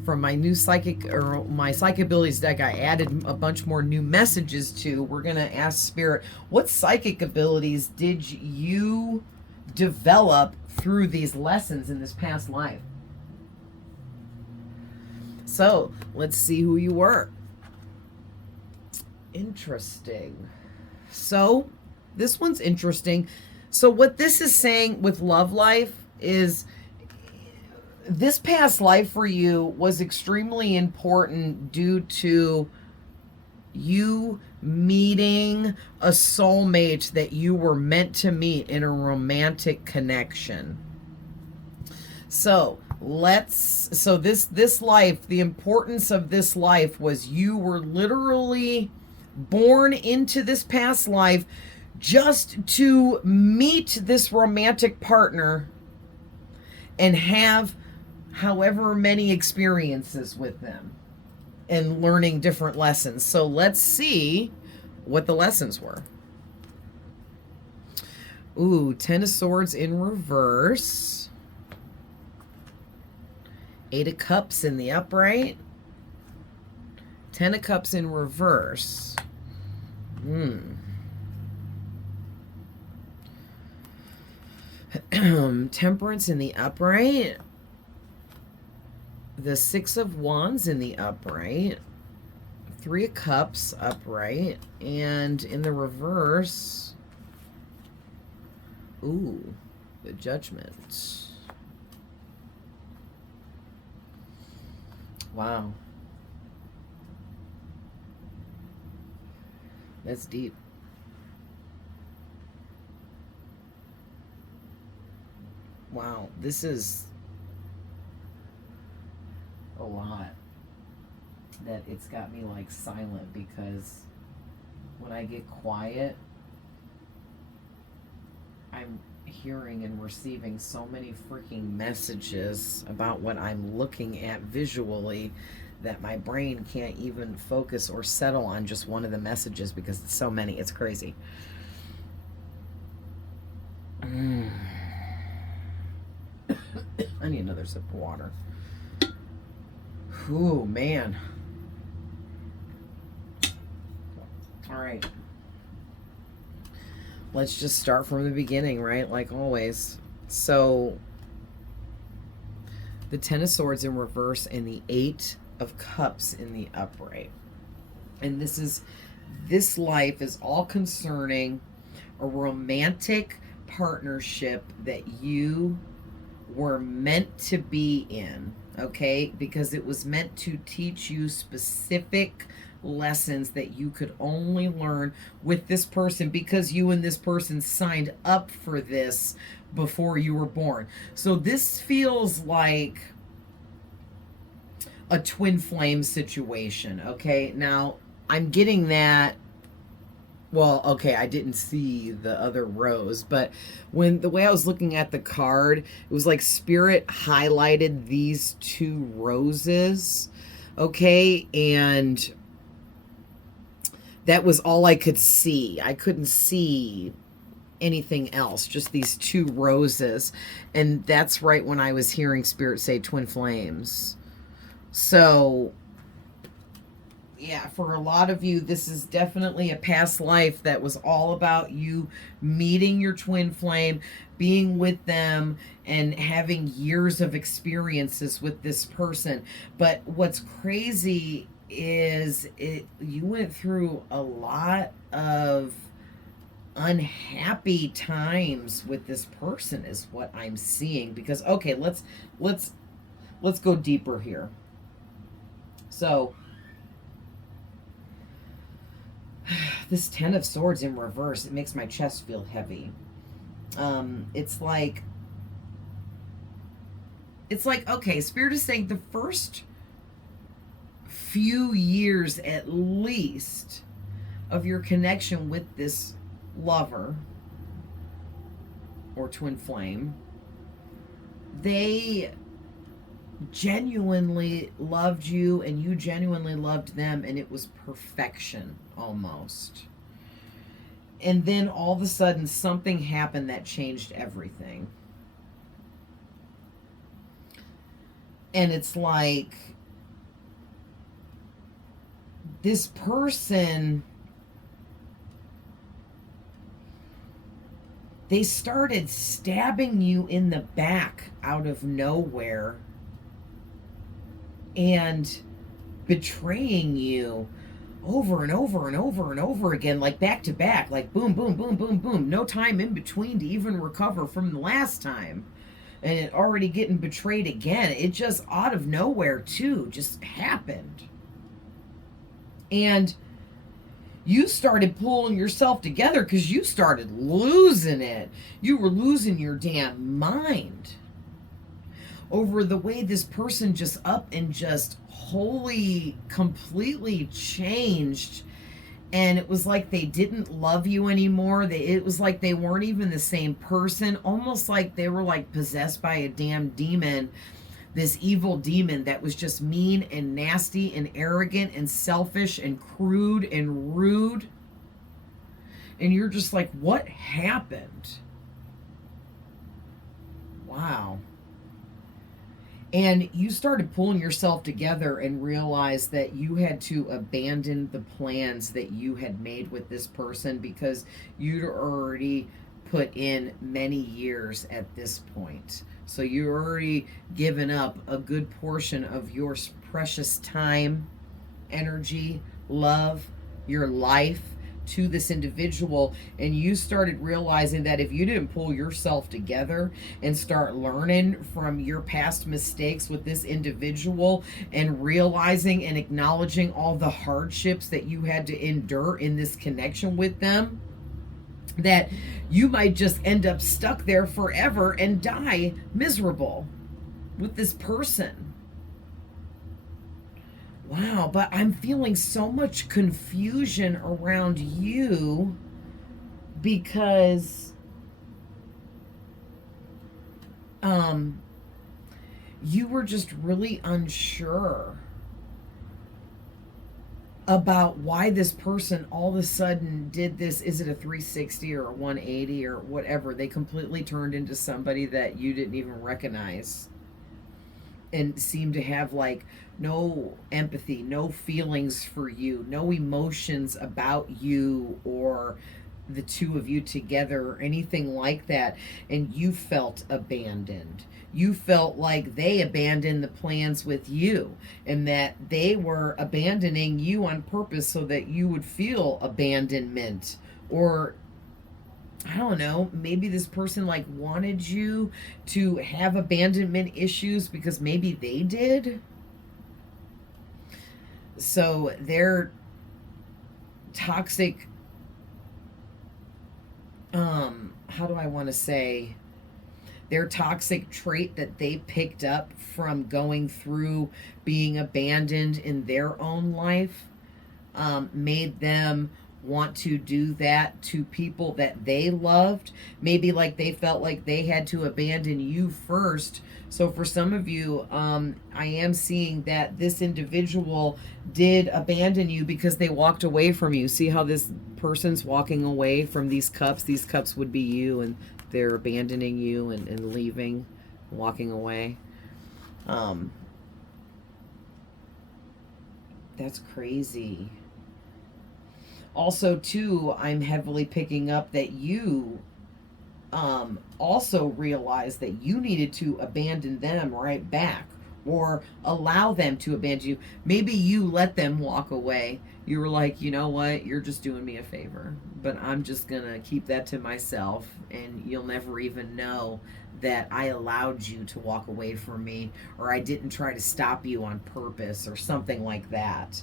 from my new psychic, or my Psychic Abilities deck, I added a bunch more new messages to. We're going to ask Spirit, what psychic abilities did you develop through these lessons in this past life? So let's see who you were. Interesting. So this one's interesting. So what this is saying with love life is this past life for you was extremely important due to you meeting a soulmate that you were meant to meet in a romantic connection. So this life, the importance of this life was you were literally born into this past life just to meet this romantic partner and have however many experiences with them and learning different lessons. So let's see what the lessons were. Ooh, Ten of Swords in reverse. Eight of Cups in the upright. Ten of Cups in reverse. Temperance in the upright. The Six of Wands in the upright. Three of Cups upright. And in the reverse, ooh, the Judgment. Wow. That's deep. Wow, this is a lot that it's got me like silent, because when I get quiet, I'm hearing and receiving so many freaking messages about what I'm looking at visually that my brain can't even focus or settle on just one of the messages because it's so many. It's crazy. I need another sip of water. Ooh, man. All right. Let's just start from the beginning, right? Like always. So, the Ten of Swords in reverse and the Eight of Cups in the upright. And this life is all concerning a romantic partnership that you were meant to be in, okay? Because it was meant to teach you specific lessons that you could only learn with this person, because you and this person signed up for this before you were born. So this feels like a twin flame situation, okay? Now, I'm getting that. Well, okay, I didn't see the other rose, but the way I was looking at the card, it was like Spirit highlighted these two roses, okay? And that was all I could see. I couldn't see anything else, just these two roses. And that's right when I was hearing Spirit say twin flames. So yeah, for a lot of you, this is definitely a past life that was all about you meeting your twin flame, being with them, and having years of experiences with this person. But what's crazy is you went through a lot of unhappy times with this person, is what I'm seeing. Because okay, let's go deeper here. So this Ten of Swords in reverse, it makes my chest feel heavy. It's like, okay, Spirit is saying the first few years at least of your connection with this lover or twin flame, they genuinely loved you and you genuinely loved them, and it was perfection almost. And then all of a sudden, something happened that changed everything. And it's like this person, they started stabbing you in the back out of nowhere and betraying you over and over and over and over again, like back to back, like boom, boom, boom, boom, boom. No time in between to even recover from the last time. And it already getting betrayed again. It just out of nowhere, too, just happened. And you started pulling yourself together because you started losing it. You were losing your damn mind over the way this person just up and just wholly, completely changed. And it was like they didn't love you anymore. It was like they weren't even the same person, almost like they were like possessed by a damn demon, this evil demon that was just mean and nasty and arrogant and selfish and crude and rude. And you're just like, what happened? Wow. And you started pulling yourself together and realized that you had to abandon the plans that you had made with this person because you'd already put in many years at this point. So you already given up a good portion of your precious time, energy, love, your life to this individual, and you started realizing that if you didn't pull yourself together and start learning from your past mistakes with this individual and realizing and acknowledging all the hardships that you had to endure in this connection with them, that you might just end up stuck there forever and die miserable with this person. Wow, but I'm feeling so much confusion around you because you were just really unsure about why this person all of a sudden did this. Is it a 360 or a 180 or whatever? They completely turned into somebody that you didn't even recognize and seemed to have like no empathy, no feelings for you, no emotions about you or the two of you together or anything like that. And you felt abandoned. You felt like they abandoned the plans with you and that they were abandoning you on purpose so that you would feel abandonment. Or I don't know, maybe this person like wanted you to have abandonment issues because maybe they did. So their toxic, how do I want to say, their toxic trait that they picked up from going through being abandoned in their own life made them want to do that to people that they loved. Maybe like they felt like they had to abandon you first. So for some of you, I am seeing that this individual did abandon you because they walked away from you. See how this person's walking away from these cups? These cups would be you, and they're abandoning you and leaving, walking away. That's crazy. Also, too, I'm heavily picking up that you also realized that you needed to abandon them right back or allow them to abandon you. Maybe you let them walk away. You were like, you know what, you're just doing me a favor, but I'm just gonna keep that to myself, and you'll never even know that I allowed you to walk away from me, or I didn't try to stop you on purpose or something like that.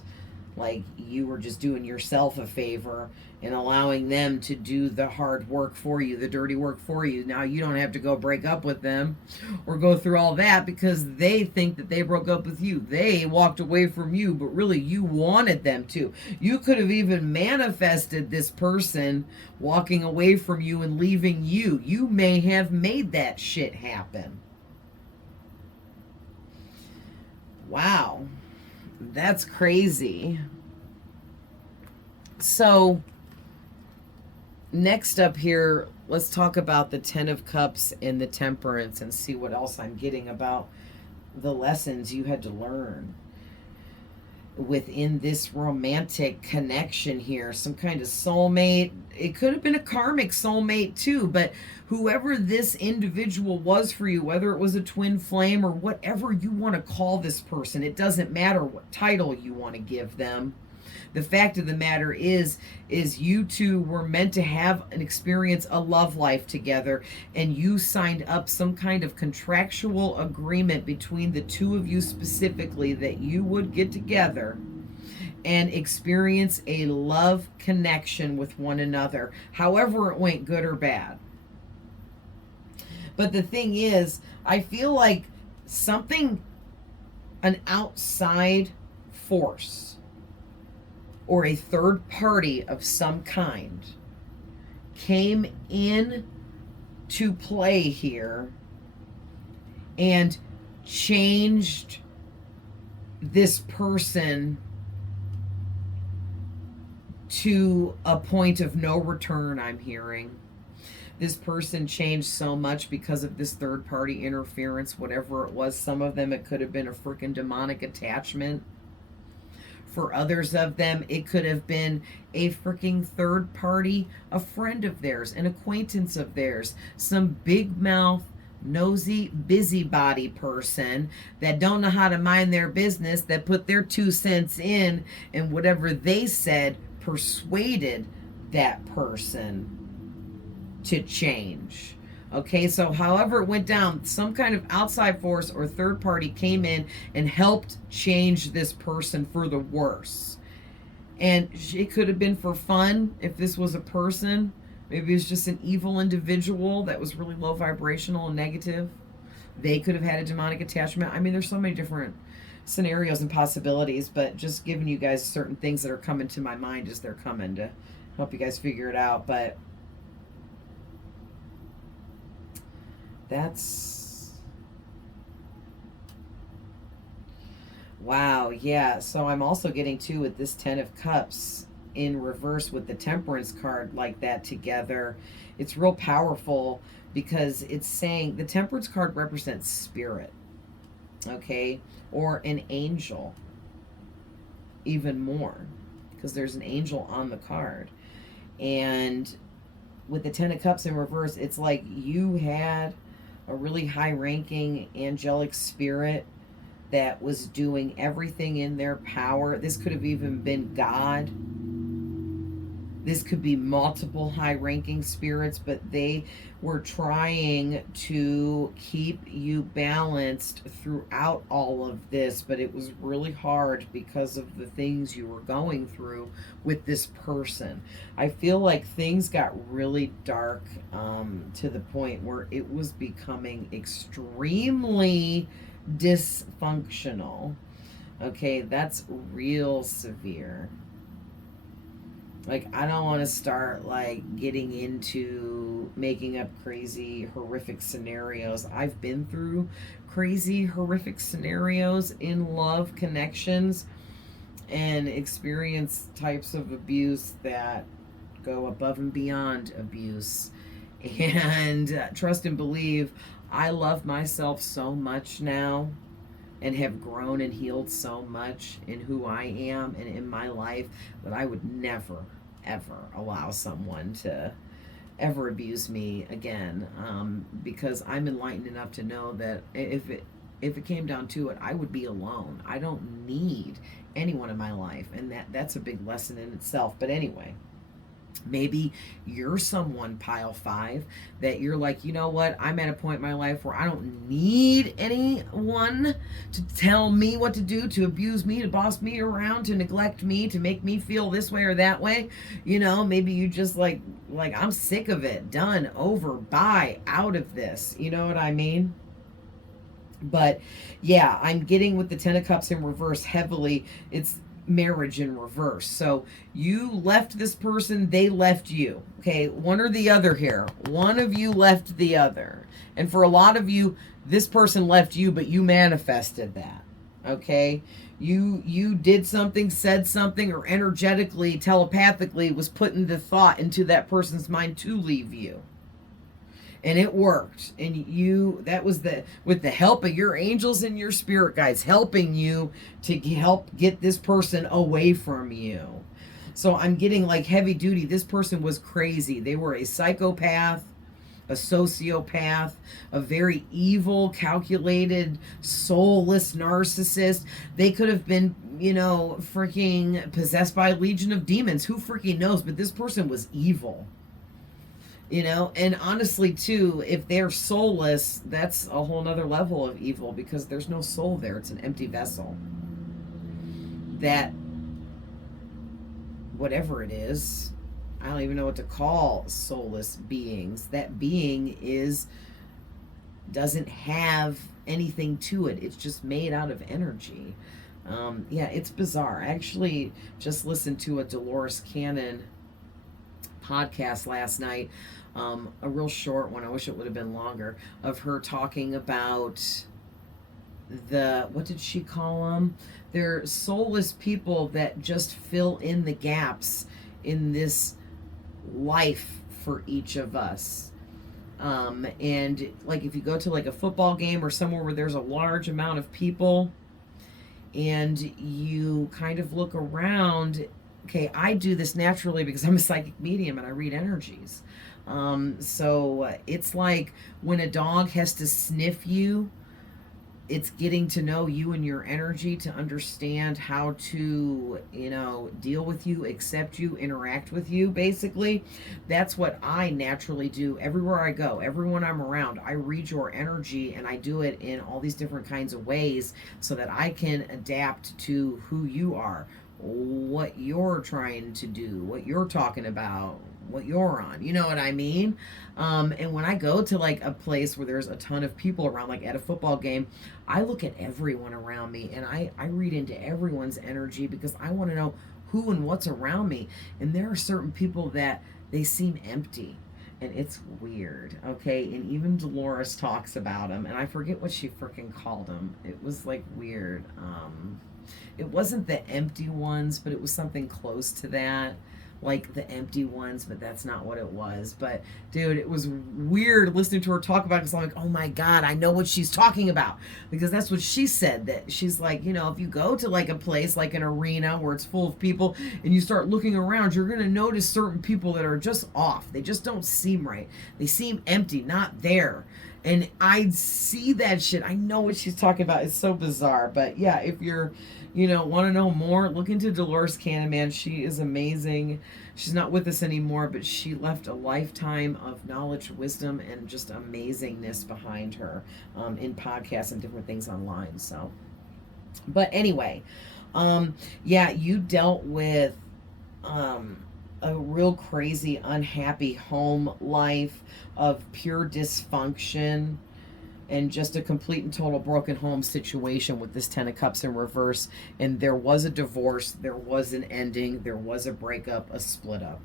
Like you were just doing yourself a favor and allowing them to do the hard work for you, the dirty work for you. Now you don't have to go break up with them or go through all that because they think that they broke up with you. They walked away from you, but really you wanted them to. You could have even manifested this person walking away from you and leaving you. You may have made that shit happen. Wow. That's crazy. So, next up here, let's talk about the Ten of Cups and the Temperance and see what else I'm getting about the lessons you had to learn within this romantic connection here. Some kind of soulmate. It could have been a karmic soulmate too, but whoever this individual was for you, whether it was a twin flame or whatever you want to call this person, it doesn't matter what title you want to give them. The fact of the matter is you two were meant to have an experience, a love life together, and you signed up some kind of contractual agreement between the two of you specifically that you would get together and experience a love connection with one another, however it went, good or bad. But the thing is, I feel like something, an outside force, or a third party of some kind came in to play here and changed this person to a point of no return, I'm hearing. This person changed so much because of this third party interference, whatever it was. Some of them, it could have been a freaking demonic attachment. For others of them, it could have been a freaking third party, a friend of theirs, an acquaintance of theirs, some big mouth, nosy, busybody person that don't know how to mind their business, that put their 2 cents in, and whatever they said persuaded that person to change. Okay, so however it went down, some kind of outside force or third party came in and helped change this person for the worse. And it could have been for fun if this was a person. Maybe it's just an evil individual that was really low vibrational and negative. They could have had a demonic attachment. I mean, there's so many different scenarios and possibilities, but just giving you guys certain things that are coming to my mind as they're coming to help you guys figure it out. But that's, wow, yeah. So I'm also getting too with this Ten of Cups in reverse with the Temperance card like that together. It's real powerful because it's saying the Temperance card represents spirit, okay, or an angel, even more, because there's an angel on the card. And with the Ten of Cups in reverse, it's like you had a really high-ranking angelic spirit that was doing everything in their power. This could have even been God. This could be multiple high-ranking spirits, but they were trying to keep you balanced throughout all of this, but it was really hard because of the things you were going through with this person. I feel like things got really dark to the point where it was becoming extremely dysfunctional. Okay, that's real severe. Like, I don't want to start, like, getting into making up crazy, horrific scenarios. I've been through crazy, horrific scenarios in love connections and experienced types of abuse that go above and beyond abuse. And trust and believe, I love myself so much now and have grown and healed so much in who I am and in my life that I would never, ever allow someone to ever abuse me again, because I'm enlightened enough to know that if it came down to it, I would be alone. I don't need anyone in my life, and that's a big lesson in itself. But anyway, maybe you're someone, pile 5, that you're like, you know what, I'm at a point in my life where I don't need anyone to tell me what to do, to abuse me, to boss me around, to neglect me, to make me feel this way or that way. You know, maybe you just like I'm sick of it, done, over, bye, out of this. You know what I mean? But yeah, I'm getting with the Ten of Cups in reverse heavily. It's marriage in reverse. So you left this person, they left you. Okay, one or the other here. One of you left the other. And for a lot of you, this person left you, but you manifested that. Okay, you did something, said something, or energetically, telepathically was putting the thought into that person's mind to leave you, and it worked. And you, that was the, with the help of your angels and your spirit guides helping you to help get this person away from you. So I'm getting like heavy duty. This person was crazy. They were a psychopath, a sociopath, a very evil, calculated, soulless narcissist. They could have been, you know, freaking possessed by a legion of demons. Who freaking knows? But this person was evil. You know, and honestly, too, if they're soulless, that's a whole nother level of evil because there's no soul there. It's an empty vessel. That, whatever it is, I don't even know what to call soulless beings. That being doesn't have anything to it. It's just made out of energy. Yeah, it's bizarre. I actually just listened to a Dolores Cannon podcast last night, a real short one. I wish it would have been longer, of her talking about what did she call them? They're soulless people that just fill in the gaps in this life for each of us. And like if you go to like a football game or somewhere where there's a large amount of people and you kind of look around, okay, I do this naturally because I'm a psychic medium and I read energies. So it's like when a dog has to sniff you, it's getting to know you and your energy to understand how to, you know, deal with you, accept you, interact with you, basically. That's what I naturally do everywhere I go, everyone I'm around. I read your energy and I do it in all these different kinds of ways so that I can adapt to who you are, what you're trying to do, what you're talking about, what you're on. You know what I mean? And when I go to like a place where there's a ton of people around, like at a football game, I look at everyone around me and I read into everyone's energy because I want to know who and what's around me. And there are certain people that they seem empty. And it's weird, okay? And even Dolores talks about them, and I forget what she freaking called them. It was like weird. It wasn't the empty ones, but it was something close to that, like the empty ones, but that's not what it was. But dude, it was weird listening to her talk about it because I'm like, oh my God, I know what she's talking about. Because that's what she said, that she's like, you know, if you go to like a place like an arena where it's full of people and you start looking around, you're going to notice certain people that are just off. They just don't seem right. They seem empty, not there. And I see that shit. I know what she's talking about. It's so bizarre. But yeah, if you're, you know, want to know more, look into Dolores Cannon, man. She is amazing. She's not with us anymore, but she left a lifetime of knowledge, wisdom, and just amazingness behind her, in podcasts and different things online. So, but anyway, yeah, you dealt with a real crazy, unhappy home life of pure dysfunction and just a complete and total broken home situation with this Ten of Cups in reverse. And there was a divorce, there was an ending, there was a breakup, a split up.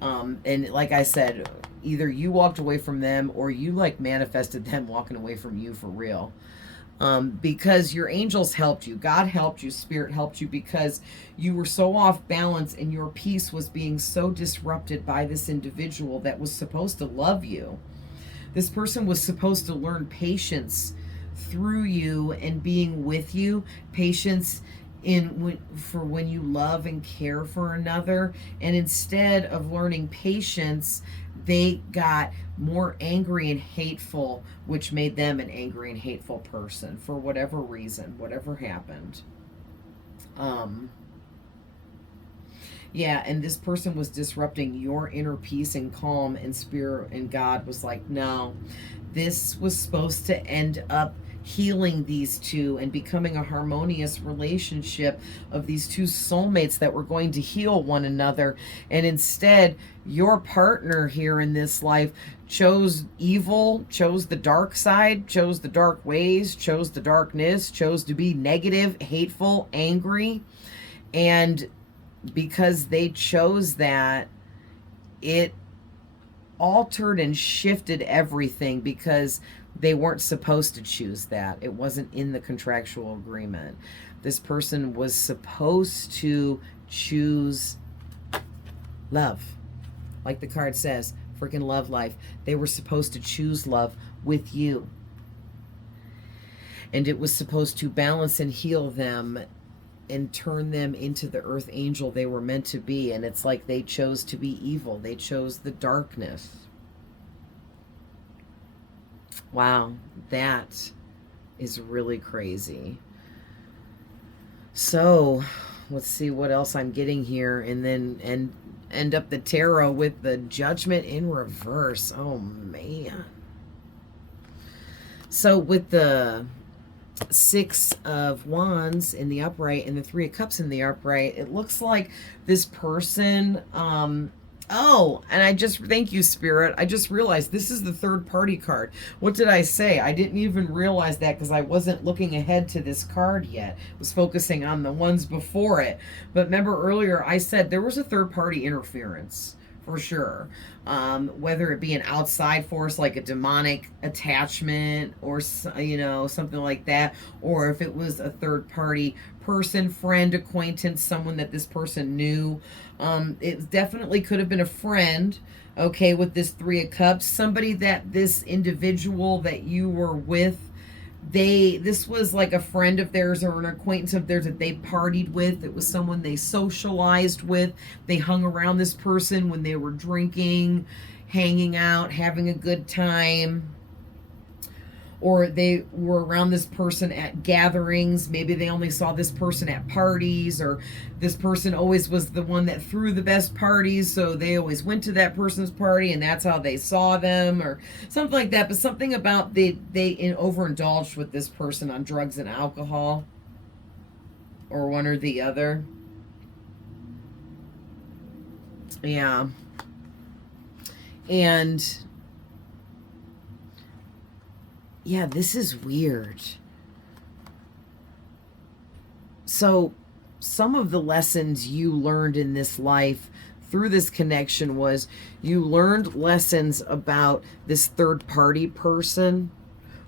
And like I said, either you walked away from them or you like manifested them walking away from you for real. Because your angels helped you, God helped you, Spirit helped you, because you were so off balance and your peace was being so disrupted by this individual that was supposed to love you. This person was supposed to learn patience through you and being with you, patience for when you love and care for another. And instead of learning patience, they got more angry and hateful, which made them an angry and hateful person for whatever reason, whatever happened. Yeah, and this person was disrupting your inner peace and calm, and Spirit and God was like, no, this was supposed to end up healing these two and becoming a harmonious relationship of these two soulmates that were going to heal one another. And instead, your partner here in this life chose evil, chose the dark side, chose the dark ways, chose the darkness, chose to be negative, hateful, angry. And because they chose that, it altered and shifted everything, because They weren't supposed to choose that. It wasn't in the contractual agreement. This person was supposed to choose love. Like the card says, freaking love life. They were supposed to choose love with you. And it was supposed to balance and heal them and turn them into the earth angel they were meant to be. And it's like they chose to be evil. They chose the darkness. Wow, that is really crazy. So let's see what else I'm getting here, and then end up the tarot with the Judgment in reverse. Oh man. So with the Six of Wands in the upright and the Three of Cups in the upright, it looks like this person, oh, and I just, thank you, Spirit. I just realized this is the third party card. What did I say? I didn't even realize that because I wasn't looking ahead to this card yet. I was focusing on the ones before it. But remember earlier I said there was a third party interference for sure. Whether it be an outside force like a demonic attachment or, you know, something like that, or if it was a third party person, friend, acquaintance, someone that this person knew. It definitely could have been a friend, okay, with this Three of Cups, somebody that this individual that you were with, this was like a friend of theirs or an acquaintance of theirs that they partied with. It was someone they socialized with. They hung around this person when they were drinking, hanging out, having a good time. Or they were around this person at gatherings. Maybe they only saw this person at parties, or this person always was the one that threw the best parties, so they always went to that person's party and that's how they saw them, or something like that. But something about they overindulged with this person on drugs and alcohol, or one or the other. Yeah. And yeah, this is weird. So some of the lessons you learned in this life through this connection was you learned lessons about this third party person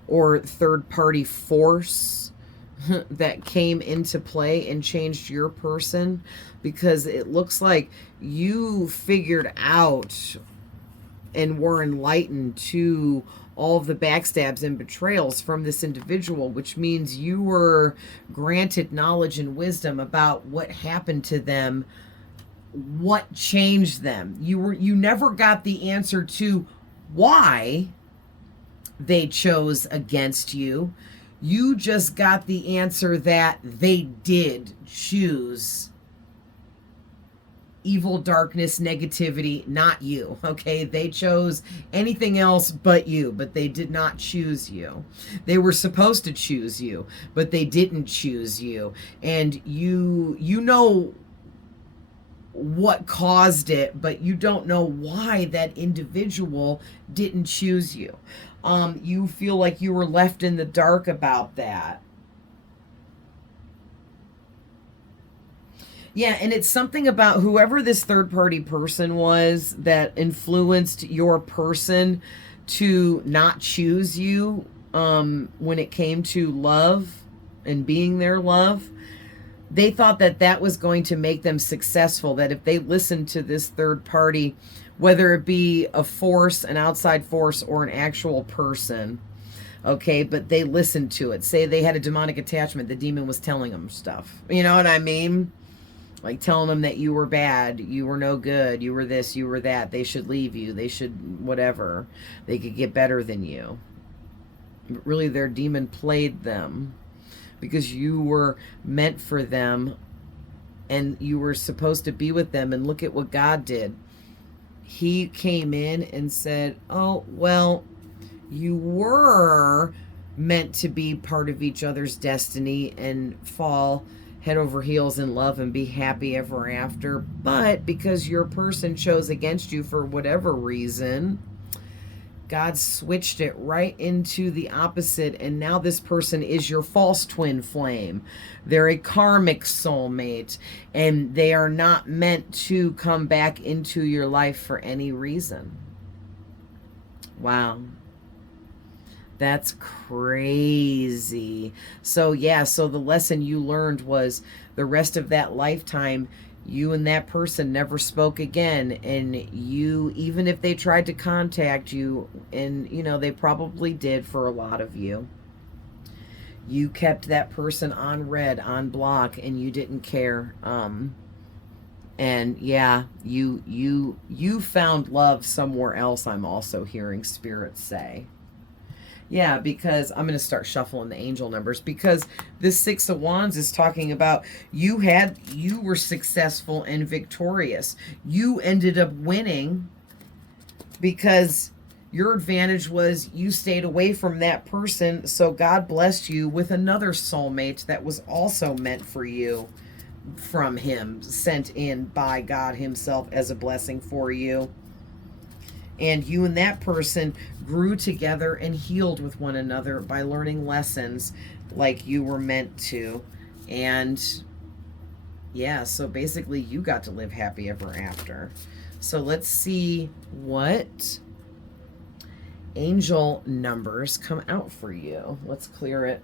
or third party force that came into play and changed your person, because it looks like you figured out and were enlightened to all of the backstabs and betrayals from this individual, which means you were granted knowledge and wisdom about what happened to them, what changed them. You never got the answer to why they chose against you. You just got the answer that they did choose evil, darkness, negativity, not you, okay? They chose anything else but you, but they did not choose you. They were supposed to choose you, but they didn't choose you. And you know what caused it, but you don't know why that individual didn't choose you. You feel like you were left in the dark about that. Yeah, and it's something about whoever this third-party person was that influenced your person to not choose you when it came to love and being their love. They thought that that was going to make them successful, that if they listened to this third party, whether it be a force, an outside force, or an actual person, okay, but they listened to it. Say they had a demonic attachment, the demon was telling them stuff. You know what I mean? Like telling them that you were bad, you were no good, you were this, you were that, they should leave you, they should whatever, they could get better than you. But really their demon played them because you were meant for them and you were supposed to be with them. And look at what God did. He came in and said, oh, well, you were meant to be part of each other's destiny and fall head over heels in love and be happy ever after. But because your person chose against you for whatever reason, God switched it right into the opposite. And now this person is your false twin flame. They're a karmic soulmate, and they are not meant to come back into your life for any reason. Wow. That's crazy. So yeah, so the lesson you learned was the rest of that lifetime, you and that person never spoke again. And you, even if they tried to contact you, and you know, they probably did for a lot of you, you kept that person on red, on block, and you didn't care. And yeah, you found love somewhere else, I'm also hearing spirit say. Yeah, because I'm going to start shuffling the angel numbers, because this Six of Wands is talking about you were successful and victorious. You ended up winning because your advantage was you stayed away from that person. So God blessed you with another soulmate that was also meant for you from him, sent in by God himself as a blessing for you. And you and that person grew together and healed with one another by learning lessons like you were meant to. And yeah, so basically you got to live happy ever after. So let's see what angel numbers come out for you. Let's clear it.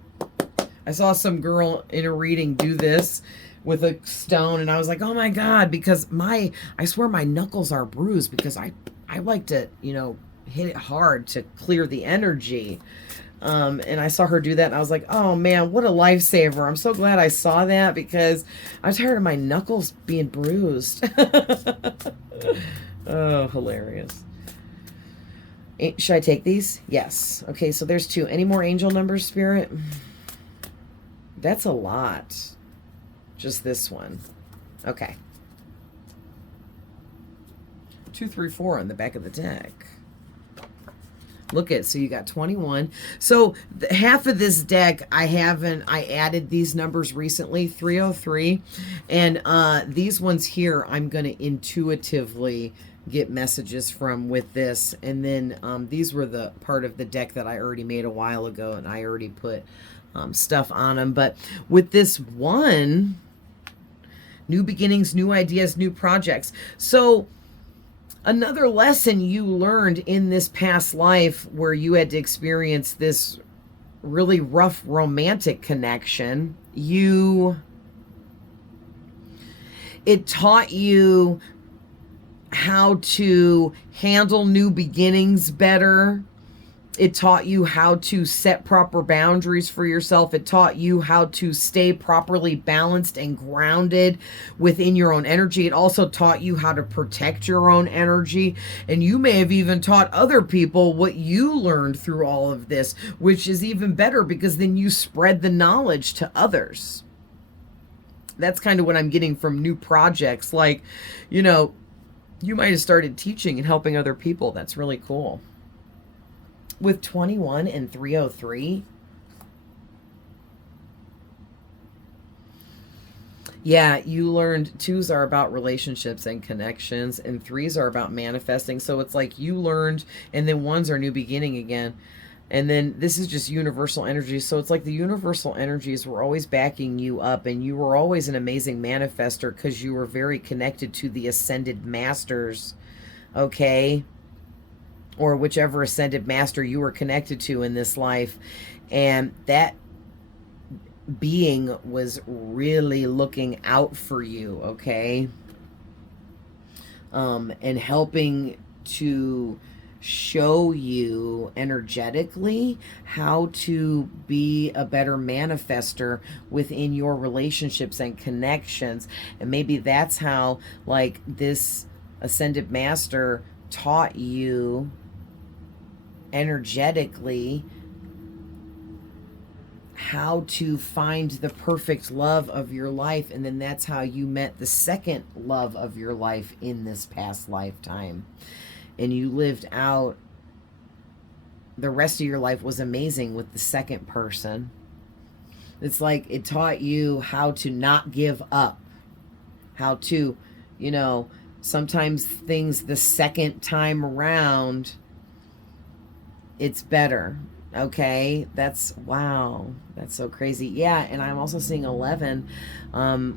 I saw some girl in a reading do this with a stone, and I was like, oh my God, because I swear my knuckles are bruised because I like to, you know, hit it hard to clear the energy. And I saw her do that, and I was like, oh man, what a lifesaver. I'm so glad I saw that, because I'm tired of my knuckles being bruised. Oh, hilarious. Should I take these? Yes. Okay, so there's 2. Any more angel numbers, Spirit? That's a lot. Just this one. Okay. 2, 3, 4 on the back of the deck. Look at, so you got 21. So half of this deck, I added these numbers recently, 303. And these ones here, I'm going to intuitively get messages from with this. And then these were the part of the deck that I already made a while ago, and I already put stuff on them. But with this one, new beginnings, new ideas, new projects. So another lesson you learned in this past life where you had to experience this really rough romantic connection, it taught you how to handle new beginnings better. It taught you how to set proper boundaries for yourself. It taught you how to stay properly balanced and grounded within your own energy. It also taught you how to protect your own energy. And you may have even taught other people what you learned through all of this, which is even better, because then you spread the knowledge to others. That's kind of what I'm getting from new projects. Like, you know, you might have started teaching and helping other people. That's really cool. With 21 and 303, yeah, you learned 2s are about relationships and connections, and 3s are about manifesting. So it's like you learned, and then 1s are new beginning again. And then this is just universal energy. So it's like the universal energies were always backing you up, and you were always an amazing manifester because you were very connected to the ascended masters, okay? Or whichever ascended master you were connected to in this life. And that being was really looking out for you, okay? And helping to show you energetically how to be a better manifester within your relationships and connections. And maybe that's how, like, this ascended master taught you energetically how to find the perfect love of your life. And then that's how you met the second love of your life in this past lifetime. And you lived out the rest of your life was amazing with the second person. It's like it taught you how to not give up, how to, you know, sometimes things the second time around, it's better. Okay, that's wow. That's so crazy. Yeah, and I'm also seeing 11,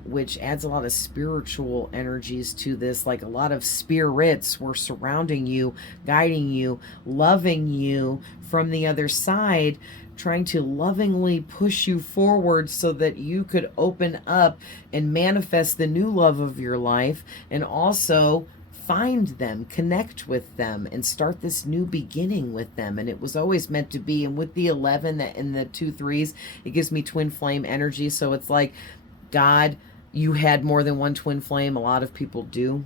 which adds a lot of spiritual energies to this. Like a lot of spirits were surrounding you, guiding you, loving you from the other side, trying to lovingly push you forward so that you could open up and manifest the new love of your life, and also find them, connect with them, and start this new beginning with them. And it was always meant to be. And with the 11 and the 2 3s, it gives me twin flame energy. So it's like, God, you had more than one twin flame. A lot of people do.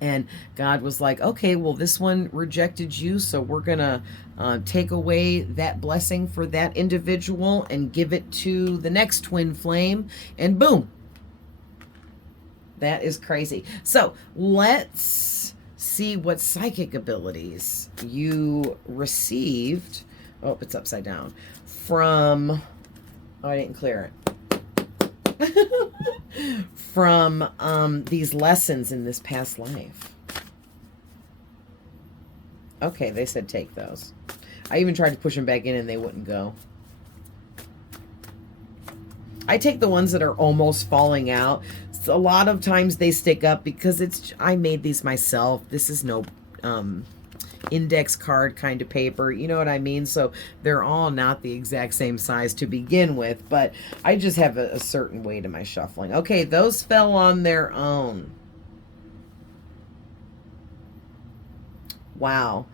And God was like, okay, well, this one rejected you, so we're going to take away that blessing for that individual and give it to the next twin flame. And boom. That is crazy. So let's see what psychic abilities you received. Oh, it's upside down. From, oh, I didn't clear it. From these lessons in this past life. Okay, they said take those. I even tried to push them back in and they wouldn't go. I take the ones that are almost falling out. A lot of times they stick up because I made these myself. This is no index card kind of paper, you know what I mean? So they're all not the exact same size to begin with, but I just have a certain way to my shuffling. Okay, those fell on their own. Wow.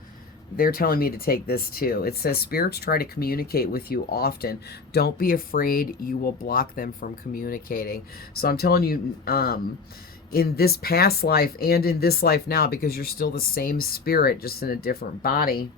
They're telling me to take this too. It says spirits try to communicate with you often. Don't be afraid. You will block them from communicating. So I'm telling you, in this past life and in this life now, because you're still the same spirit, just in a different body,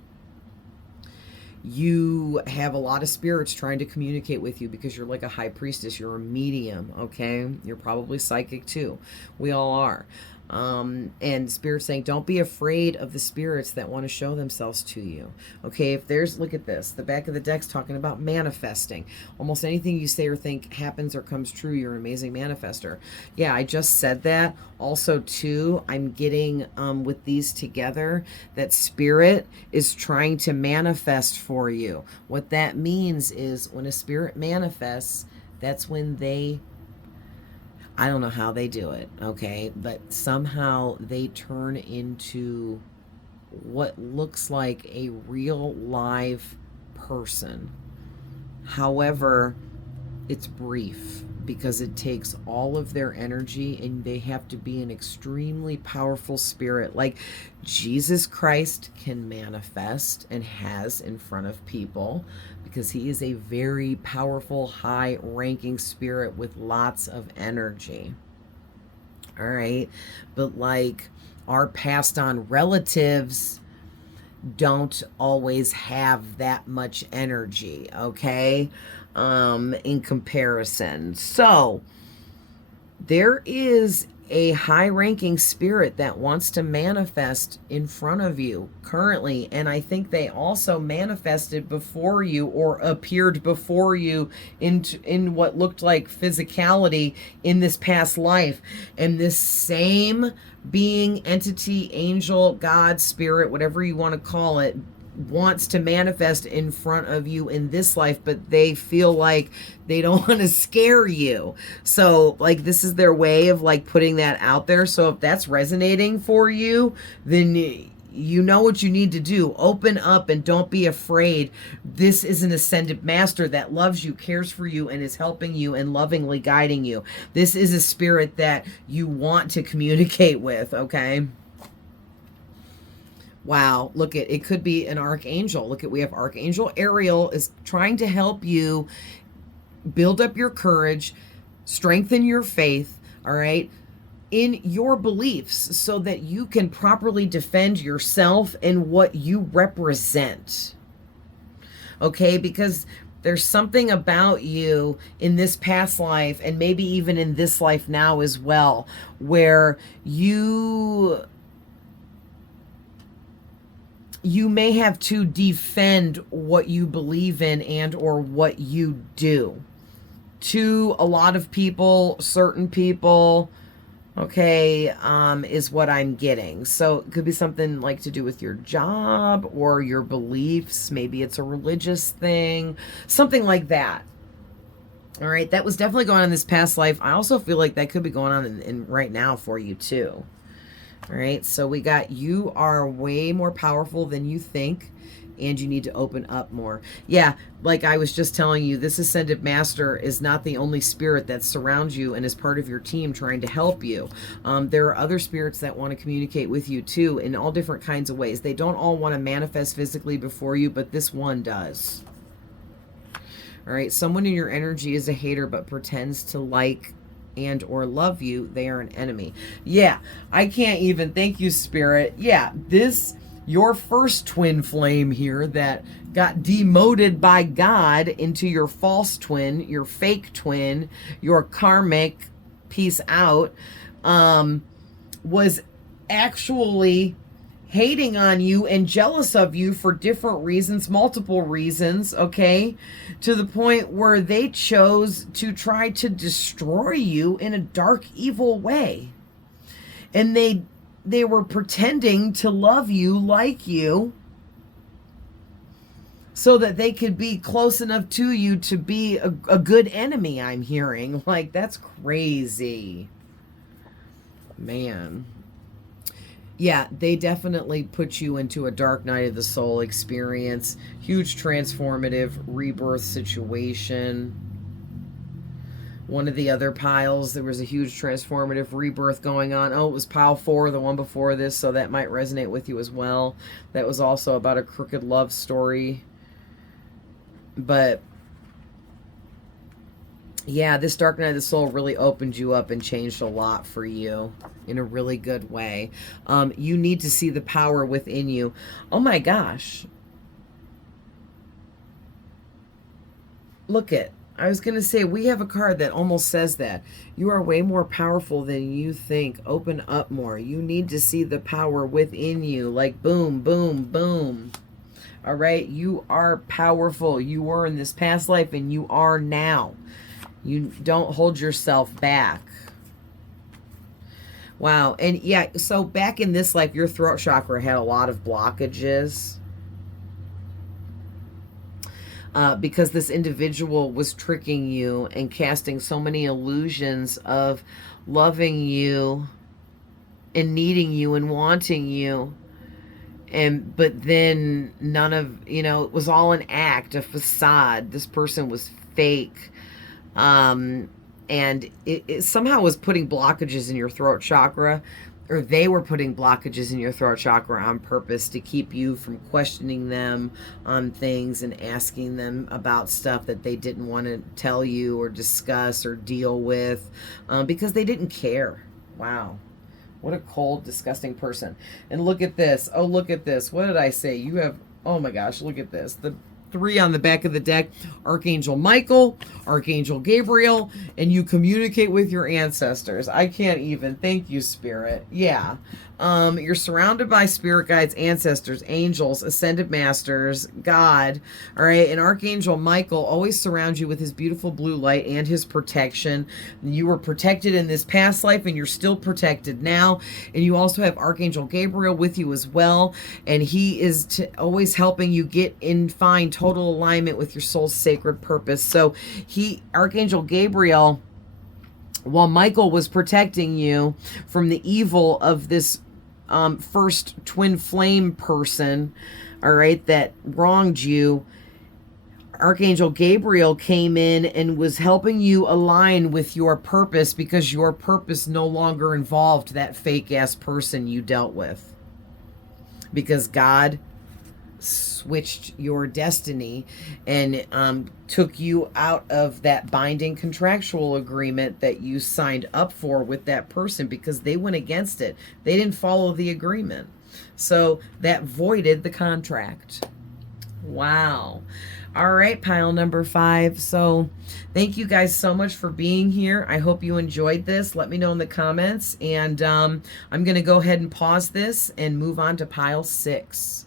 you have a lot of spirits trying to communicate with you because you're like a high priestess. You're a medium, okay? You're probably psychic too. We all are. And spirits saying, don't be afraid of the spirits that want to show themselves to you. Okay, if there's, look at this, the back of the deck's talking about manifesting. Almost anything you say or think happens or comes true, you're an amazing manifester. Yeah, I just said that. Also, too, I'm getting with these together that spirit is trying to manifest for you. What that means is when a spirit manifests, that's when I don't know how they do it, okay? But somehow they turn into what looks like a real live person. However, it's brief because it takes all of their energy and they have to be an extremely powerful spirit. Like Jesus Christ can manifest and has in front of people because he is a very powerful, high-ranking spirit with lots of energy. All right? But like our passed on relatives don't always have that much energy, okay? In comparison. So there is a high-ranking spirit that wants to manifest in front of you currently, and I think they also manifested before you or appeared before you in what looked like physicality in this past life. And this same being, entity, angel, God, spirit, whatever you want to call it, wants to manifest in front of you in this life, but they feel like they don't want to scare you. So like this is their way of like putting that out there. So if that's resonating for you, then you know what you need to do. Open up and don't be afraid. This is an ascended master that loves you, cares for you, and is helping you and lovingly guiding you. This is a spirit that you want to communicate with, okay? Wow, look at it could be an archangel. Look at, we have Archangel Ariel is trying to help you build up your courage, strengthen your faith, all right, in your beliefs so that you can properly defend yourself and what you represent. Okay, because there's something about you in this past life and maybe even in this life now as well where you may have to defend what you believe in and or what you do to a lot of people, certain people. Okay, is what I'm getting. So it could be something like to do with your job or your beliefs. Maybe it's a religious thing, something like that. All right, that was definitely going on in this past life. I also feel like that could be going on in right now for you too. All right, so we got you are way more powerful than you think, and you need to open up more. Yeah, like I was just telling you, this ascended master is not the only spirit that surrounds you and is part of your team trying to help you. There are other spirits that want to communicate with you too in all different kinds of ways. They don't all want to manifest physically before you, but this one does. All right, someone in your energy is a hater but pretends to like and or love you. They are an enemy. Yeah, I can't even, thank you, spirit. Yeah, this, your first twin flame here that got demoted by God into your false twin, your fake twin, your karmic, peace out, was actually hating on you and jealous of you for different reasons, multiple reasons, okay? To the point where they chose to try to destroy you in a dark, evil way. And they were pretending to love you, like you, so that they could be close enough to you to be a good enemy, I'm hearing. Like, that's crazy. Man. Yeah, they definitely put you into a dark night of the soul experience. Huge transformative rebirth situation. One of the other piles, there was a huge transformative rebirth going on. Oh, it was pile 4, the one before this, so that might resonate with you as well. That was also about a crooked love story. But yeah, this dark night of the soul really opened you up and changed a lot for you in a really good way. You need to see the power within you. Oh my gosh. Look it. I was going to say, we have a card that almost says that. You are way more powerful than you think. Open up more. You need to see the power within you. Like boom, boom, boom. All right? You are powerful. You were in this past life and you are now. You don't hold yourself back. Wow. And yeah, so back in this life, your throat chakra had a lot of blockages. Because this individual was tricking you and casting so many illusions of loving you and needing you and wanting you. But then none of, it was all an act, a facade. This person was fake. And it somehow was putting blockages in your throat chakra, or they were putting blockages in your throat chakra on purpose to keep you from questioning them on things and asking them about stuff that they didn't want to tell you or discuss or deal with, because they didn't care. Wow. What a cold, disgusting person. And look at this. Oh, look at this. What did I say? You have, oh my gosh, look at this. The 3 on the back of the deck, Archangel Michael, Archangel Gabriel, and you communicate with your ancestors. I can't even. Thank you, Spirit. Yeah. You're surrounded by spirit guides, ancestors, angels, ascended masters, God, all right? And Archangel Michael always surrounds you with his beautiful blue light and his protection. You were protected in this past life and you're still protected now. And you also have Archangel Gabriel with you as well. And he is always helping you get in fine total alignment with your soul's sacred purpose. So Archangel Gabriel, while Michael was protecting you from the evil of this first twin flame person, all right, that wronged you, Archangel Gabriel came in and was helping you align with your purpose, because your purpose no longer involved that fake ass person you dealt with, because God switched your destiny and took you out of that binding contractual agreement that you signed up for with that person, because they went against it. They didn't follow the agreement. So that voided the contract. Wow. All right, pile number 5. So thank you guys so much for being here. I hope you enjoyed this. Let me know in the comments. And I'm going to go ahead and pause this and move on to pile 6.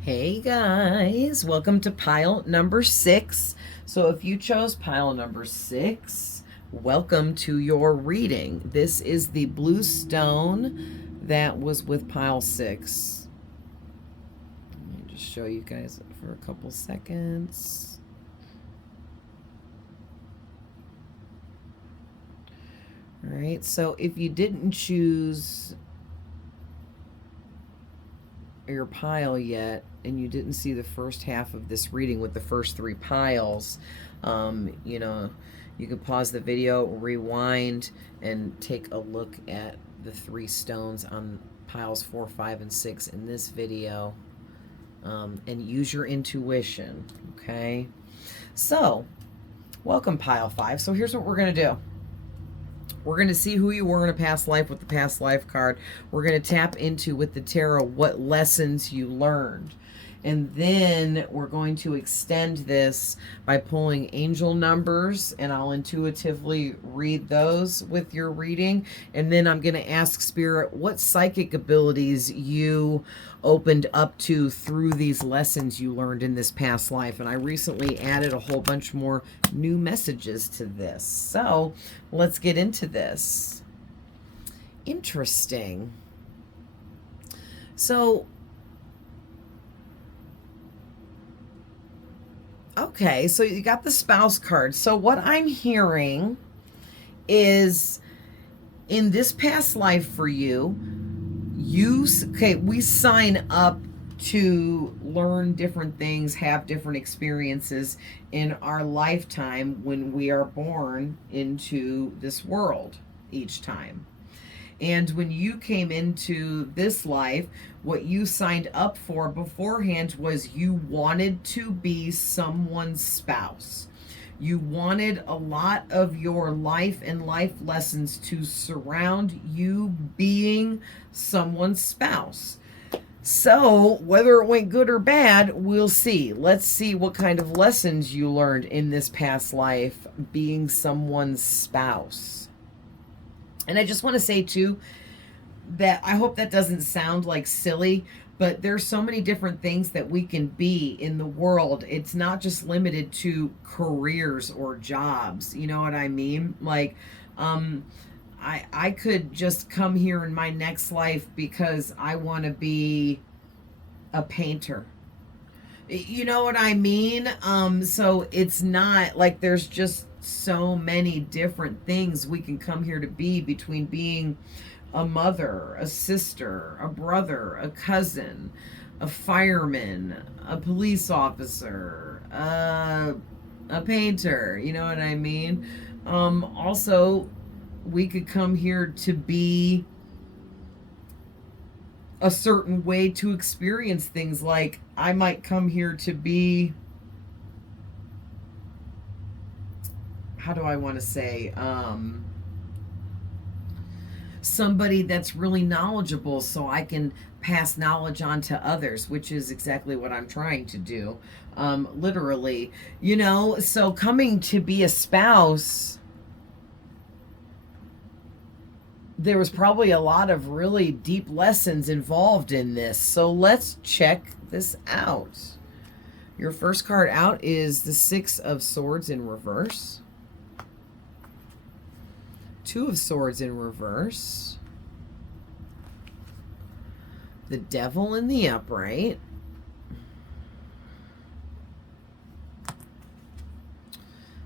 Hey guys, welcome to pile number 6. So if you chose pile number 6, Welcome to your reading. This is the blue stone that was with pile 6. Let me just show you guys for a couple seconds. All right, so if you didn't choose your pile yet and you didn't see the first half of this reading with the first 3 piles, you know, you can pause the video, rewind, and take a look at the 3 stones on piles 4, 5, and 6 in this video, and use your intuition, okay? So, welcome pile 5. So here's what we're going to do. We're going to see who you were in a past life with the past life card. We're going to tap into, with the tarot, what lessons you learned. And then we're going to extend this by pulling angel numbers, and I'll intuitively read those with your reading. And then I'm going to ask Spirit what psychic abilities you opened up to through these lessons you learned in this past life. And I recently added a whole bunch more new messages to this. So let's get into this. Interesting. So, okay, so you got the spouse card. So what I'm hearing is, in this past life for you, we sign up to learn different things, have different experiences in our lifetime when we are born into this world each time. And when you came into this life, what you signed up for beforehand was you wanted to be someone's spouse. You wanted a lot of your life and life lessons to surround you being someone's spouse. So whether it went good or bad, we'll see. Let's see what kind of lessons you learned in this past life being someone's spouse. And I just want to say too, that I hope that doesn't sound like silly, but there's so many different things that we can be in the world. It's not just limited to careers or jobs. You know what I mean? Like, I could just come here in my next life because I want to be a painter. You know what I mean? So it's not like there's just so many different things we can come here to be, between being a mother, a sister, a brother, a cousin, a fireman, a police officer, a painter. You know what I mean? Also, we could come here to be a certain way to experience things. Like, I might come here to be, how do I want to say, somebody that's really knowledgeable so I can pass knowledge on to others, which is exactly what I'm trying to do, literally, you know. So coming to be a spouse, there was probably a lot of really deep lessons involved in this. So let's check this out. Your first card out is the 6 of Swords in reverse. 2 of Swords in reverse. The Devil in the upright.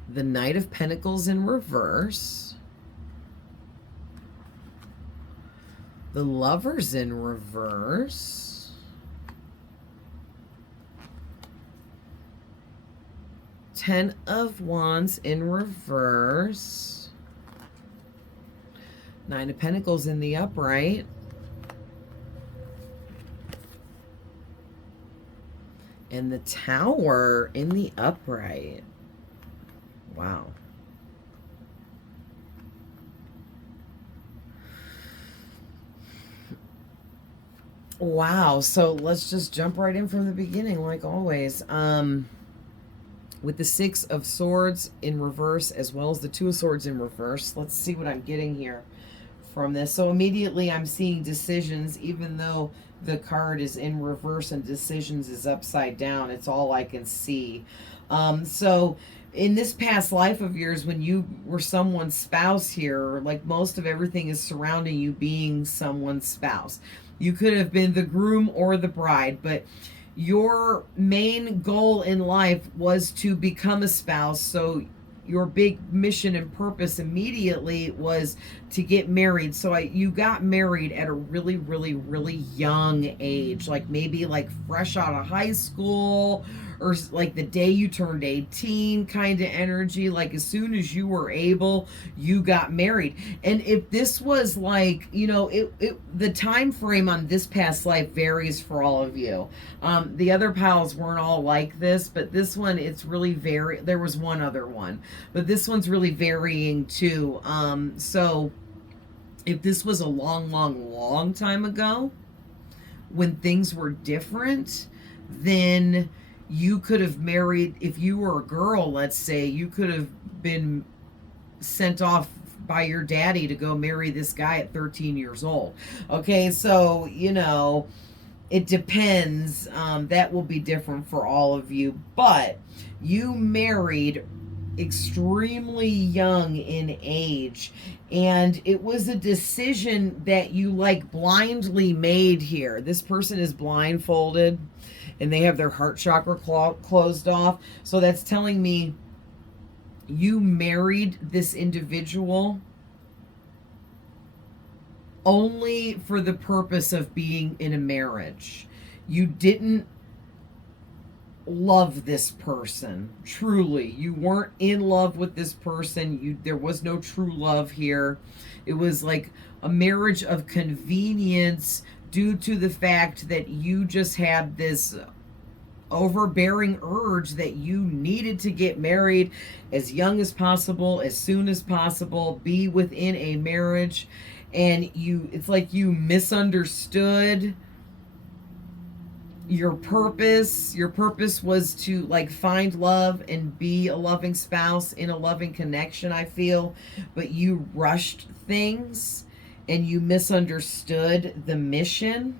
The Knight of Pentacles in reverse. The Lovers in reverse. Ten of Wands in reverse. 9 of Pentacles in the upright. And the Tower in the upright. Wow. Wow. So let's just jump right in from the beginning, like always. With the 6 of Swords in reverse, as well as the 2 of Swords in reverse, let's see what I'm getting here from this. So immediately I'm seeing decisions, even though the card is in reverse and decisions is upside down. It's all I can see. So in this past life of yours, when you were someone's spouse here, like most of everything is surrounding you being someone's spouse. You could have been the groom or the bride, but your main goal in life was to become a spouse. So your big mission and purpose immediately was to get married. So you got married at a really, really, really young age, like maybe like fresh out of high school, or like the day you turned 18 kind of energy. Like as soon as you were able, you got married. And if this was like, you know, the time frame on this past life varies for all of you. The other piles weren't all like this, but this one, it's really there was one other one, but this one's really varying too. So if this was a long, long, long time ago when things were different, then you could have married, if you were a girl, let's say, you could have been sent off by your daddy to go marry this guy at 13 years old. Okay, so, you know, it depends. That will be different for all of you. But you married extremely young in age, and it was a decision that you like blindly made here. This person is blindfolded and they have their heart chakra closed off. So that's telling me you married this individual only for the purpose of being in a marriage. You didn't love this person truly. You weren't in love with this person. There was no true love here. It was like a marriage of convenience due to the fact that you just had this overbearing urge that you needed to get married as young as possible, as soon as possible, be within a marriage. And it's like you misunderstood your purpose. Your purpose was to like find love and be a loving spouse in a loving connection, I feel, but you rushed things and you misunderstood the mission.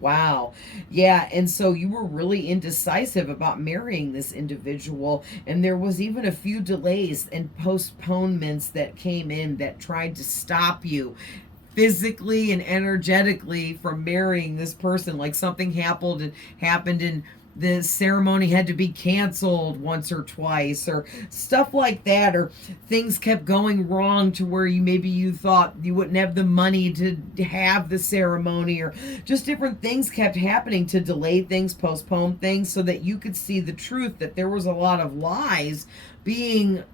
Wow. Yeah, and so you were really indecisive about marrying this individual, and there was even a few delays and postponements that came in that tried to stop you physically and energetically from marrying this person. Like something happened and the ceremony had to be canceled once or twice, or stuff like that, or things kept going wrong to where maybe you thought you wouldn't have the money to have the ceremony, or just different things kept happening to delay things, postpone things, so that you could see the truth that there was a lot of lies being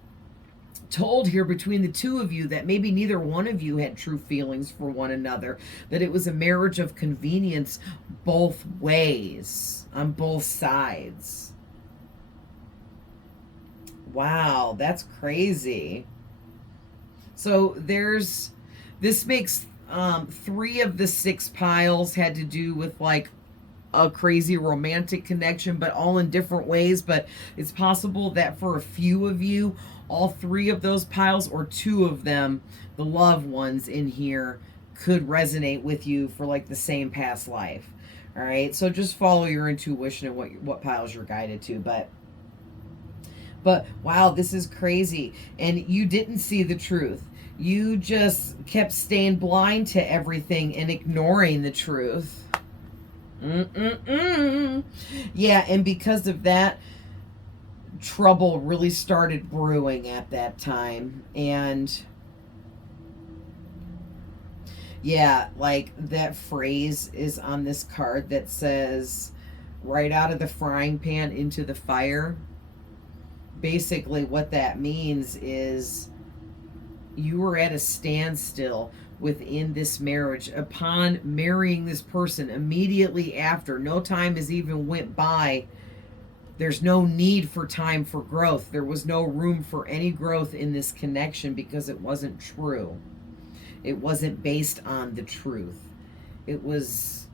told here between the two of you, that maybe neither one of you had true feelings for one another, that it was a marriage of convenience both ways, on both sides. Wow, that's crazy. So this makes 3 of the 6 piles had to do with like a crazy romantic connection, but all in different ways. But it's possible that for a few of you, all 3 of those piles, or 2 of them, the loved ones in here, could resonate with you for like the same past life. All right, so just follow your intuition and what piles you're guided to. But wow, this is crazy. And you didn't see the truth. You just kept staying blind to everything and ignoring the truth. Yeah, and because of that, trouble really started brewing at that time. And yeah, like that phrase is on this card that says, right out of the frying pan into the fire. Basically what that means is you were at a standstill within this marriage. Upon marrying this person, immediately after, no time has even went by. There's no need for time for growth. There was no room for any growth in this connection because it wasn't true. It wasn't based on the truth. It was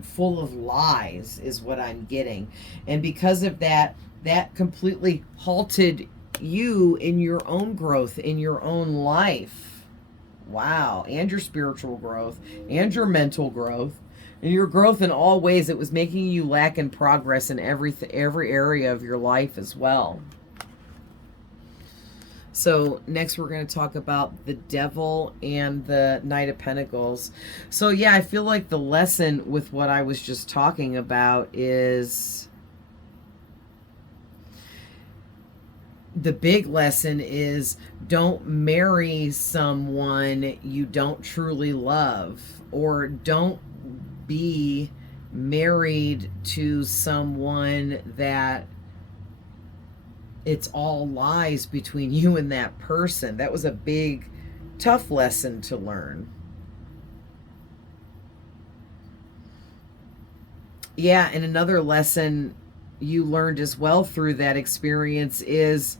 full of lies, is what I'm getting. And because of that, that completely halted you in your own growth, in your own life. Wow. And your spiritual growth, and your mental growth, and your growth in all ways. It was making you lack in progress in every area of your life as well. So next we're going to talk about the Devil and the Knight of Pentacles. So yeah, I feel like the lesson with what I was just talking about is, the big lesson is, don't marry someone you don't truly love, or don't be married to someone that it's all lies between you and that person. That was a big, tough lesson to learn. Yeah, and another lesson you learned as well through that experience is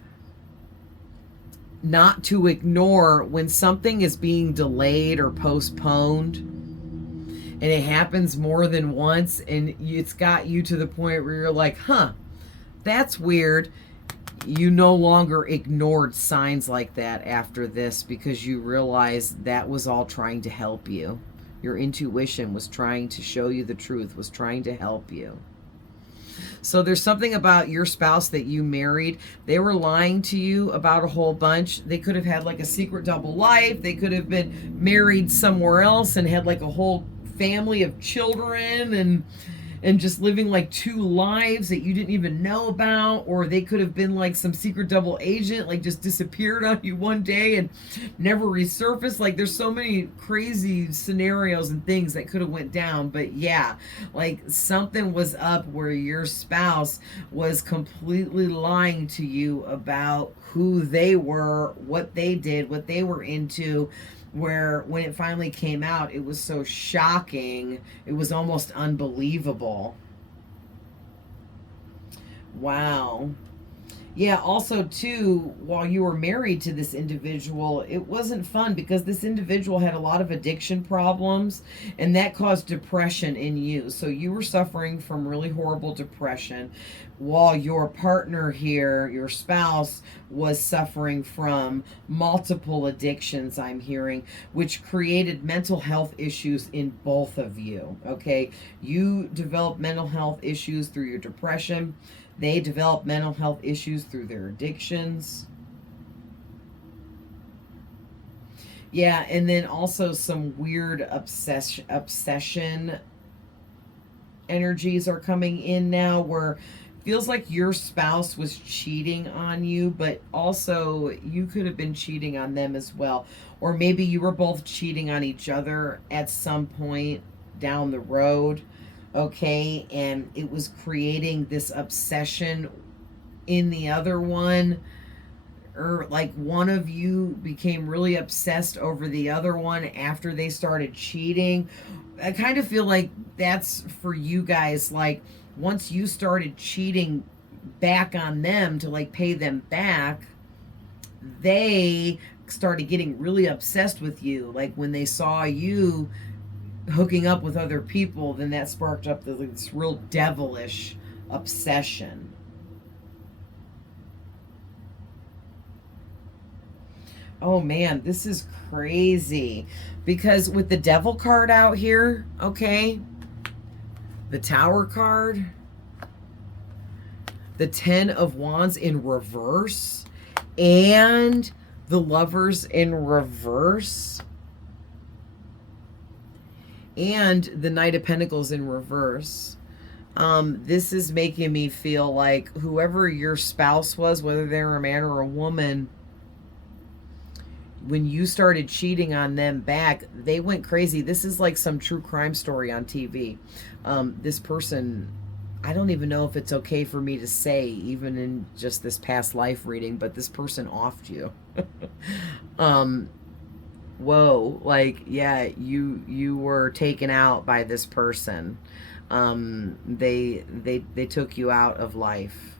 not to ignore when something is being delayed or postponed, and it happens more than once, and it's got you to the point where you're like, huh, that's weird. You no longer ignored signs like that after this, because you realized that was all trying to help you. Your intuition was trying to show you the truth, was trying to help you. So there's something about your spouse that you married. They were lying to you about a whole bunch. They could have had like a secret double life. They could have been married somewhere else and had like a whole family of children, and just living like two lives that you didn't even know about. Or they could have been like some secret double agent, like just disappeared on you one day and never resurfaced. Like there's so many crazy scenarios and things that could have went down. But yeah, like something was up where your spouse was completely lying to you about who they were, what they did, what they were into, where when it finally came out, it was so shocking, it was almost unbelievable. Wow. Yeah, also too, while you were married to this individual, it wasn't fun, because this individual had a lot of addiction problems, and that caused depression in you. So you were suffering from really horrible depression, while your partner here, your spouse, was suffering from multiple addictions, I'm hearing, which created mental health issues in both of you. Okay, you developed mental health issues through your depression. They develop mental health issues through their addictions. Yeah, and then also some weird obsession energies are coming in now, where it feels like your spouse was cheating on you, but also you could have been cheating on them as well. Or maybe you were both cheating on each other at some point down the road. Okay, and it was creating this obsession in the other one, or like one of you became really obsessed over the other one after they started cheating. I kind of feel like that's for you guys, like once you started cheating back on them to like pay them back, they started getting really obsessed with you. Like when they saw you hooking up with other people, then that sparked up this real devilish obsession. Oh man, this is crazy. Because with the Devil card out here, okay, the Tower card, the Ten of Wands in reverse, and the Lovers in reverse, and the Knight of Pentacles in reverse. This is making me feel like whoever your spouse was, whether they're a man or a woman, when you started cheating on them back, they went crazy. This is like some true crime story on TV. This person, I don't even know if it's okay for me to say, even in just this past life reading, but this person offed you. Whoa, like, yeah, you were taken out by this person. They took you out of life.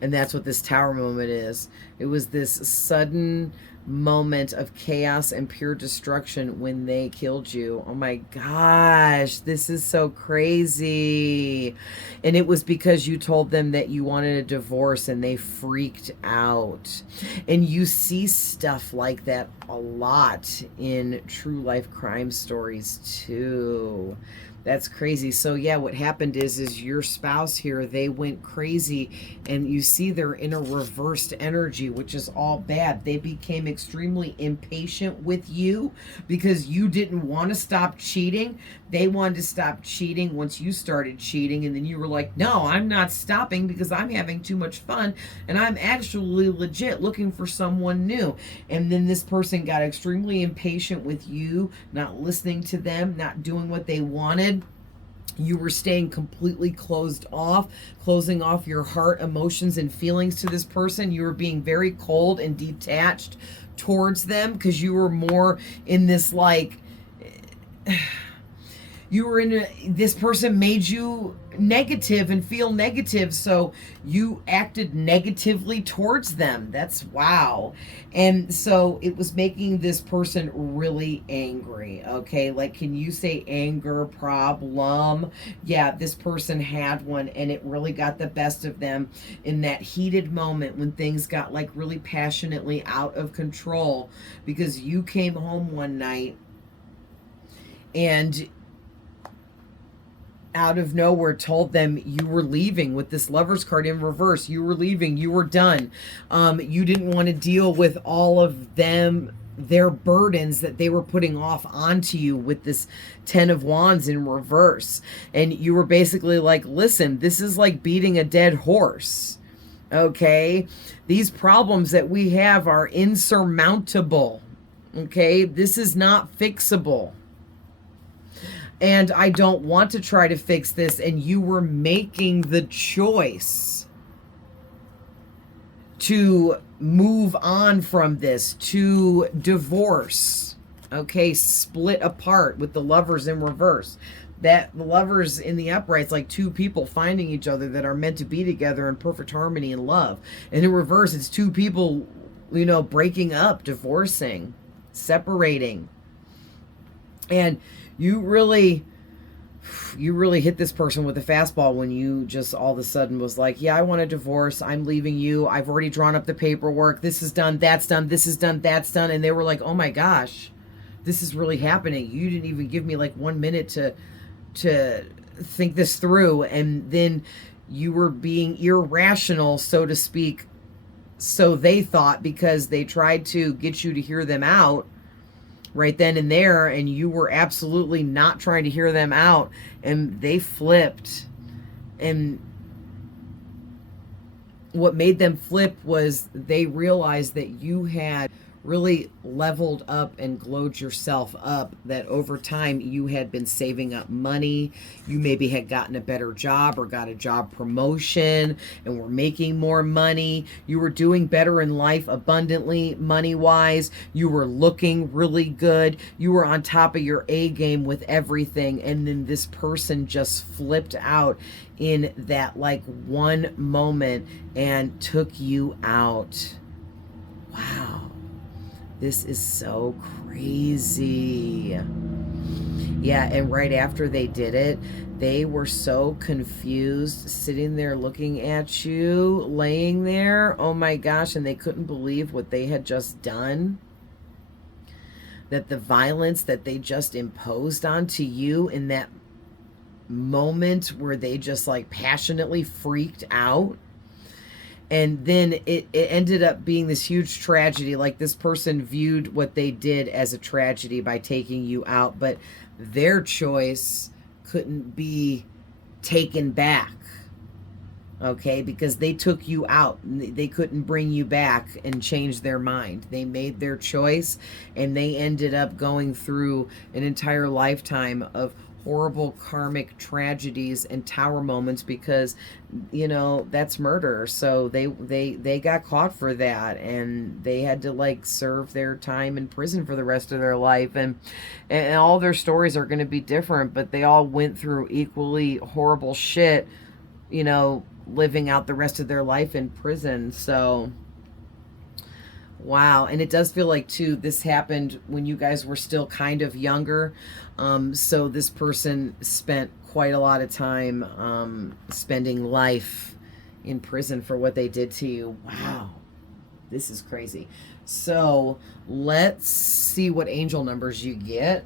And that's what this Tower moment is. It was this sudden moment of chaos and pure destruction when they killed you. Oh my gosh, this is so crazy. And it was because you told them that you wanted a divorce and they freaked out. And you see stuff like that a lot in true life crime stories too. That's crazy. So yeah, what happened is your spouse here, they went crazy, and you see they're in a reversed energy, which is all bad. They became extremely impatient with you because you didn't want to stop cheating. They wanted to stop cheating once you started cheating, and then you were like, no, I'm not stopping because I'm having too much fun and I'm actually legit looking for someone new. And then this person got extremely impatient with you, not listening to them, not doing what they wanted. You were staying completely closed off, closing off your heart, emotions, and feelings to this person. You were being very cold and detached towards them because you were more in this like you were in this person made you negative and feel negative, so you acted negatively towards them. That's wow. And so it was making this person really angry. Okay, like, can you say anger problem? Yeah, this person had one, and it really got the best of them in that heated moment when things got like really passionately out of control, because you came home one night and out of nowhere told them you were leaving with this Lover's card in reverse. You were leaving. You were done. You didn't want to deal with all of them, their burdens that they were putting off onto you with this 10 of Wands in reverse. And you were basically like, listen, this is like beating a dead horse. Okay? These problems that we have are insurmountable. Okay? This is not fixable. And I don't want to try to fix this. And you were making the choice to move on from this, to divorce, okay, split apart with the Lovers in reverse. That the Lovers in the upright is like two people finding each other that are meant to be together in perfect harmony and love. And in reverse, it's two people, you know, breaking up, divorcing, separating. And you really hit this person with a fastball when you just all of a sudden was like, yeah, I want a divorce. I'm leaving you. I've already drawn up the paperwork. This is done. That's done. This is done. That's done. And they were like, oh my gosh, this is really happening. You didn't even give me like 1 minute to think this through. And then you were being irrational, so to speak. So they thought, because they tried to get you to hear them out right then and there, and you were absolutely not trying to hear them out, and they flipped. And what made them flip was they realized that you had really leveled up and glowed yourself up, that over time you had been saving up money. You maybe had gotten a better job or got a job promotion and were making more money. You were doing better in life abundantly, money-wise. You were looking really good. You were on top of your A game with everything. And then this person just flipped out in that like one moment and took you out. Wow. This is so crazy. Yeah, and right after they did it, they were so confused, sitting there looking at you, laying there. Oh my gosh, and they couldn't believe what they had just done. That the violence that they just imposed onto you in that moment where they just like passionately freaked out. And then it ended up being this huge tragedy. Like, this person viewed what they did as a tragedy by taking you out, but their choice couldn't be taken back, okay? Because they took you out. They couldn't bring you back and change their mind. They made their choice, and they ended up going through an entire lifetime of horrible karmic tragedies and tower moments, because, you know, that's murder. So they got caught for that, and they had to like serve their time in prison for the rest of their life. And all their stories are going to be different, but they all went through equally horrible shit, you know, living out the rest of their life in prison. So Wow. And it does feel like, too, this happened when you guys were still kind of younger. So this person spent quite a lot of time spending life in prison for what they did to you. Wow. This is crazy. So let's see what angel numbers you get.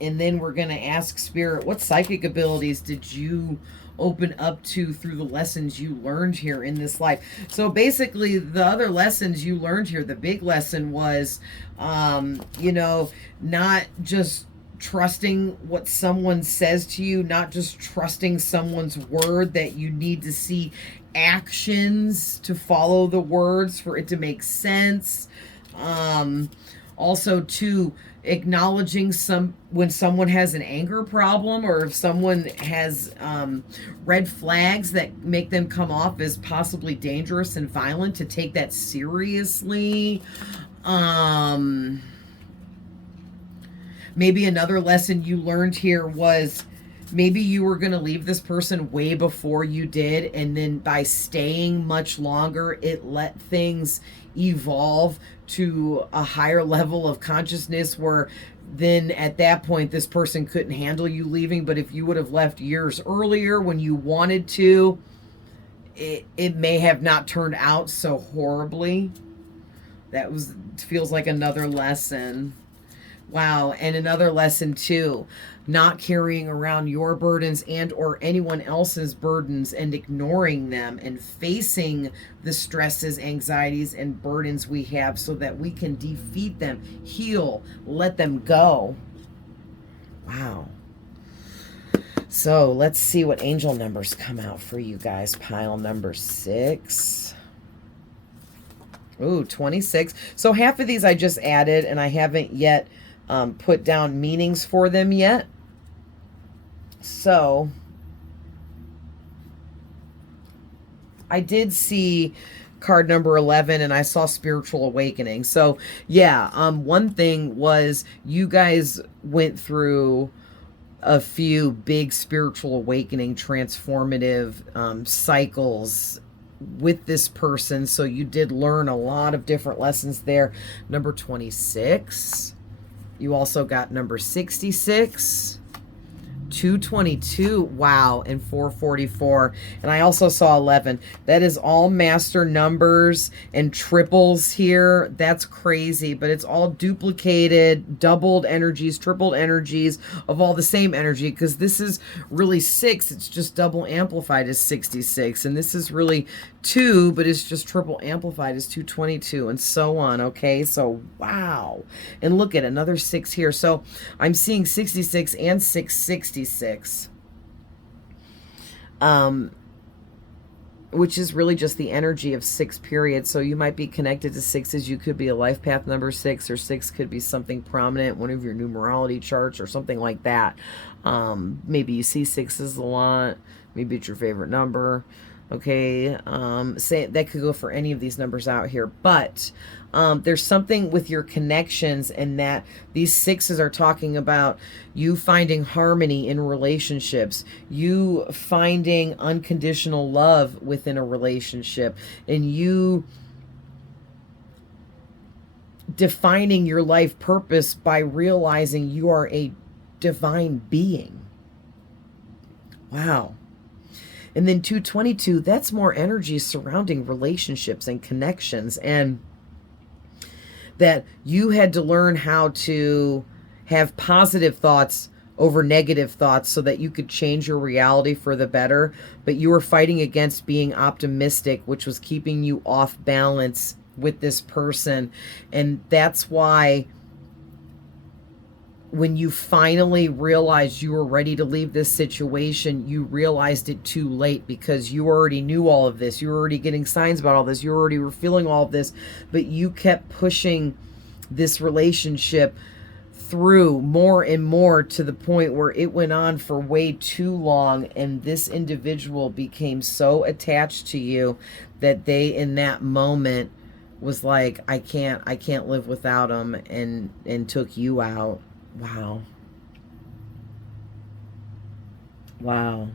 And then we're going to ask Spirit, what psychic abilities did you open up to through the lessons you learned here in this life? So basically, the other lessons you learned here, the big lesson was, you know, not just trusting what someone says to you, not just trusting someone's word, that you need to see actions to follow the words for it to make sense. Also, too, acknowledging when someone has an anger problem, or if someone has red flags that make them come off as possibly dangerous and violent, to take that seriously. Maybe another lesson you learned here was, maybe you were going to leave this person way before you did, and then by staying much longer, it let things evolve to a higher level of consciousness, where then at that point this person couldn't handle you leaving. But if you would have left years earlier when you wanted to, it may have not turned out so horribly. That feels like another lesson. Wow. And another lesson, too, not carrying around your burdens and or anyone else's burdens, and ignoring them, and facing the stresses, anxieties, and burdens we have, so that we can defeat them, heal, let them go. Wow. So let's see what angel numbers come out for you guys. Pile number 6. Ooh, 26. So half of these I just added, and I haven't yet put down meanings for them yet. So I did see card number 11, and I saw spiritual awakening. So yeah, one thing was, you guys went through a few big spiritual awakening, transformative cycles with this person. So you did learn a lot of different lessons there. Number 26. You also got number 66, 222, wow, and 444. And I also saw 11. That is all master numbers and triples here. That's crazy, but it's all duplicated, doubled energies, tripled energies of all the same energy, because this is really 6. It's just double amplified as 66. And this is really 2, but it's just triple amplified as 222, and so on. Okay, so wow. And look at another 6 here. So I'm seeing 66 and 666. Which is really just the energy of 6 periods. So you might be connected to 6s. You could be a life path number 6, or 6 could be something prominent, one of your numerology charts or something like that. Maybe you see 6s a lot. Maybe it's your favorite number. Okay, say that could go for any of these numbers out here, but there's something with your connections, and that these 6s are talking about you finding harmony in relationships, you finding unconditional love within a relationship, and you defining your life purpose by realizing you are a divine being. Wow. And then 222, that's more energy surrounding relationships and connections, and that you had to learn how to have positive thoughts over negative thoughts so that you could change your reality for the better. But you were fighting against being optimistic, which was keeping you off balance with this person. And that's why when you finally realized you were ready to leave this situation, you realized it too late, because you already knew all of this. You were already getting signs about all this. You already were feeling all of this, but you kept pushing this relationship through more and more, to the point where it went on for way too long. And this individual became so attached to you that they, in that moment, was like, I can't live without him, and took you out. Wow. Wow.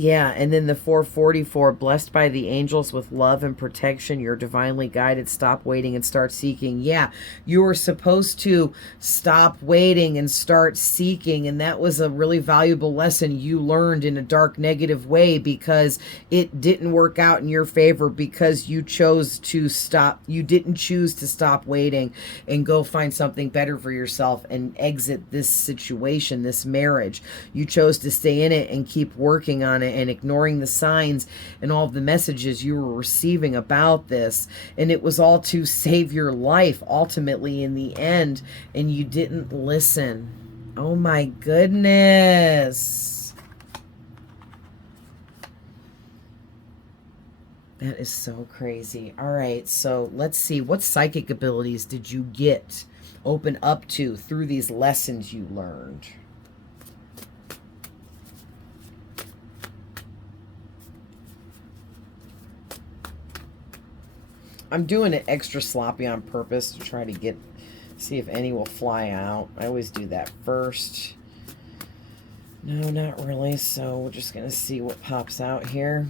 Yeah, and then the 444, blessed by the angels with love and protection, you're divinely guided, stop waiting and start seeking. Yeah, you were supposed to stop waiting and start seeking, and that was a really valuable lesson you learned in a dark, negative way because it didn't work out in your favor because you chose to stop. You didn't choose to stop waiting and go find something better for yourself and exit this situation, this marriage. You chose to stay in it and keep working on it and ignoring the signs and all of the messages you were receiving about this. And it was all to save your life ultimately in the end, and you didn't listen. Oh my goodness. That is so crazy. All right, so let's see. What psychic abilities did you get open up to through these lessons you learned? I'm doing it extra sloppy on purpose to try to see if any will fly out. I always do that first. No, not really. So we're just going to see what pops out here.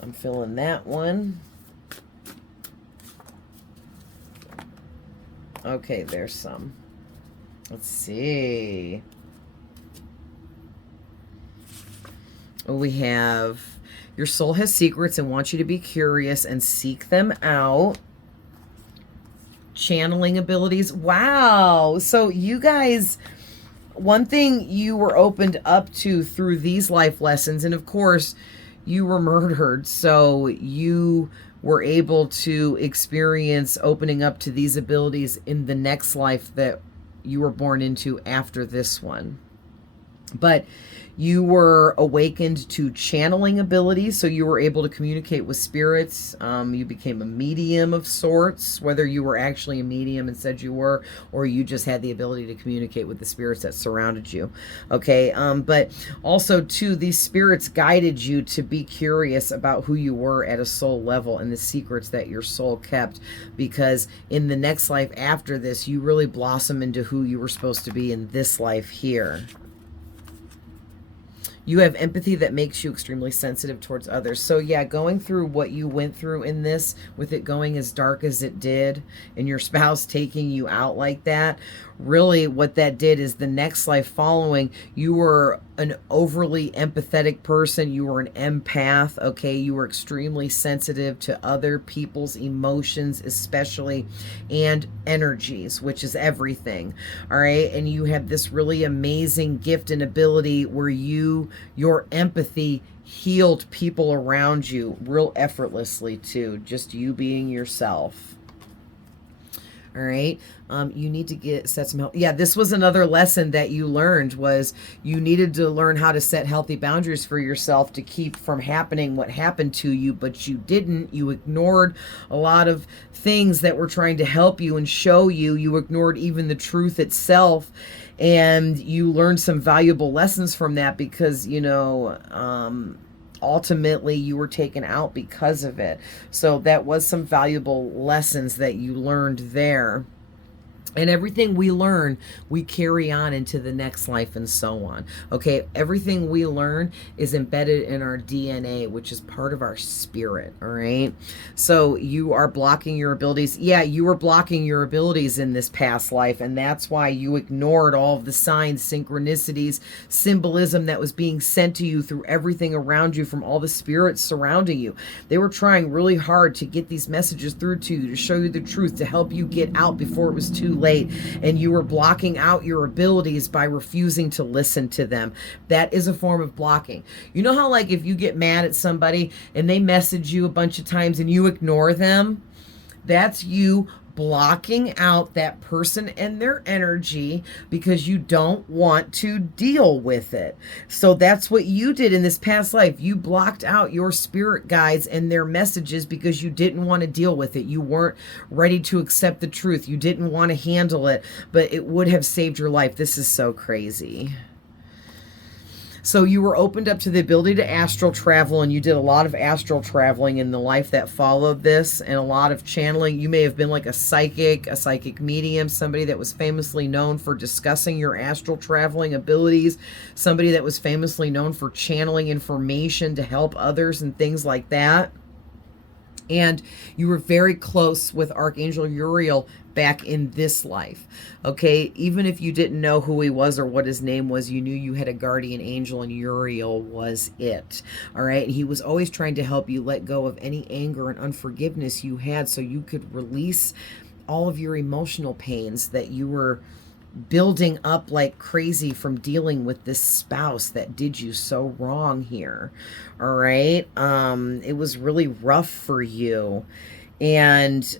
I'm feeling that one. Okay, there's some. Let's see. We have... Your soul has secrets and wants you to be curious and seek them out. Channeling abilities. Wow. So you guys, one thing you were opened up to through these life lessons, and of course, you were murdered. So you were able to experience opening up to these abilities in the next life that you were born into after this one. But you were awakened to channeling abilities, so you were able to communicate with spirits. You became a medium of sorts, whether you were actually a medium and said you were, or you just had the ability to communicate with the spirits that surrounded you. Okay, but also, too, these spirits guided you to be curious about who you were at a soul level and the secrets that your soul kept, because in the next life after this, you really blossom into who you were supposed to be in this life here. You have empathy that makes you extremely sensitive towards others. So yeah, going through what you went through in this, with it going as dark as it did, and your spouse taking you out like that, really what that did is the next life following, you were an overly empathetic person. You were an empath, okay? You were extremely sensitive to other people's emotions, especially, and energies, which is everything, all right? And you had this really amazing gift and ability where your empathy healed people around you real effortlessly too, just you being yourself. All right. You need to set some help. Yeah, this was another lesson that you learned, was you needed to learn how to set healthy boundaries for yourself to keep from happening what happened to you, but you didn't. You ignored a lot of things that were trying to help you and show you. You ignored even the truth itself, and you learned some valuable lessons from that because, ultimately you were taken out because of it. So that was some valuable lessons that you learned there. And everything we learn, we carry on into the next life and so on. Okay, everything we learn is embedded in our DNA, which is part of our spirit, all right? So you are blocking your abilities. Yeah, you were blocking your abilities in this past life, and that's why you ignored all of the signs, synchronicities, symbolism that was being sent to you through everything around you from all the spirits surrounding you. They were trying really hard to get these messages through to you, to show you the truth, to help you get out before it was too late, and you were blocking out your abilities by refusing to listen to them. That is a form of blocking. You know how, like, if you get mad at somebody and they message you a bunch of times and you ignore them, that's you blocking out that person and their energy because you don't want to deal with it. So that's what you did in this past life. You blocked out your spirit guides and their messages because you didn't want to deal with it. You weren't ready to accept the truth. You didn't want to handle it, but it would have saved your life. This is so crazy. So you were opened up to the ability to astral travel, and you did a lot of astral traveling in the life that followed this, and a lot of channeling. You may have been like a psychic medium, somebody that was famously known for discussing your astral traveling abilities, somebody that was famously known for channeling information to help others and things like that. And you were very close with Archangel Uriel back in this life. Okay, even if you didn't know who he was or what his name was, you knew you had a guardian angel, and Uriel was it. All right, and he was always trying to help you let go of any anger and unforgiveness you had, so you could release all of your emotional pains that you were building up like crazy from dealing with this spouse that did you so wrong here. All right, it was really rough for you, and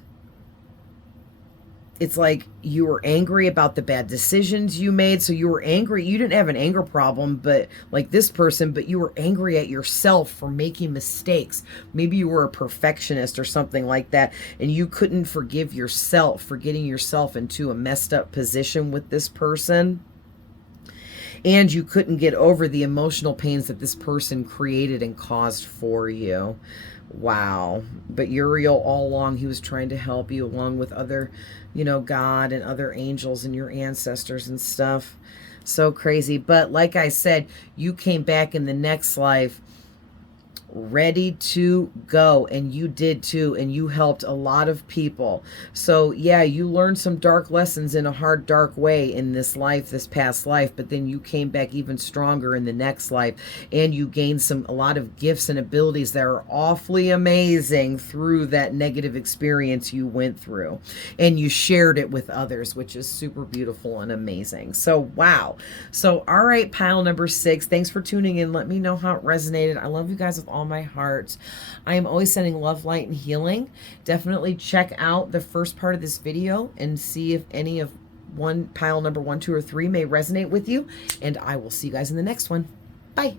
it's like you were angry about the bad decisions you made. So you were angry. You didn't have an anger problem, but like this person, but you were angry at yourself for making mistakes. Maybe you were a perfectionist or something like that, and you couldn't forgive yourself for getting yourself into a messed up position with this person. And you couldn't get over the emotional pains that this person created and caused for you. Wow. But Uriel, all along, he was trying to help you, along with other, you know, God and other angels and your ancestors and stuff. So crazy. But like I said, you came back in the next life ready to go, and you did too, and you helped a lot of people. So yeah, you learned some dark lessons in a hard, dark way in this life, this past life, but then you came back even stronger in the next life, and you gained a lot of gifts and abilities that are awfully amazing through that negative experience you went through, and you shared it with others, which is super beautiful and amazing. So wow. So all right, pile number 6, thanks for tuning in. Let me know how it resonated. I love you guys with all my heart. I am always sending love, light, and healing. Definitely check out the first part of this video and see if any of pile number 1, 2, or 3 may resonate with you. And I will see you guys in the next one. Bye.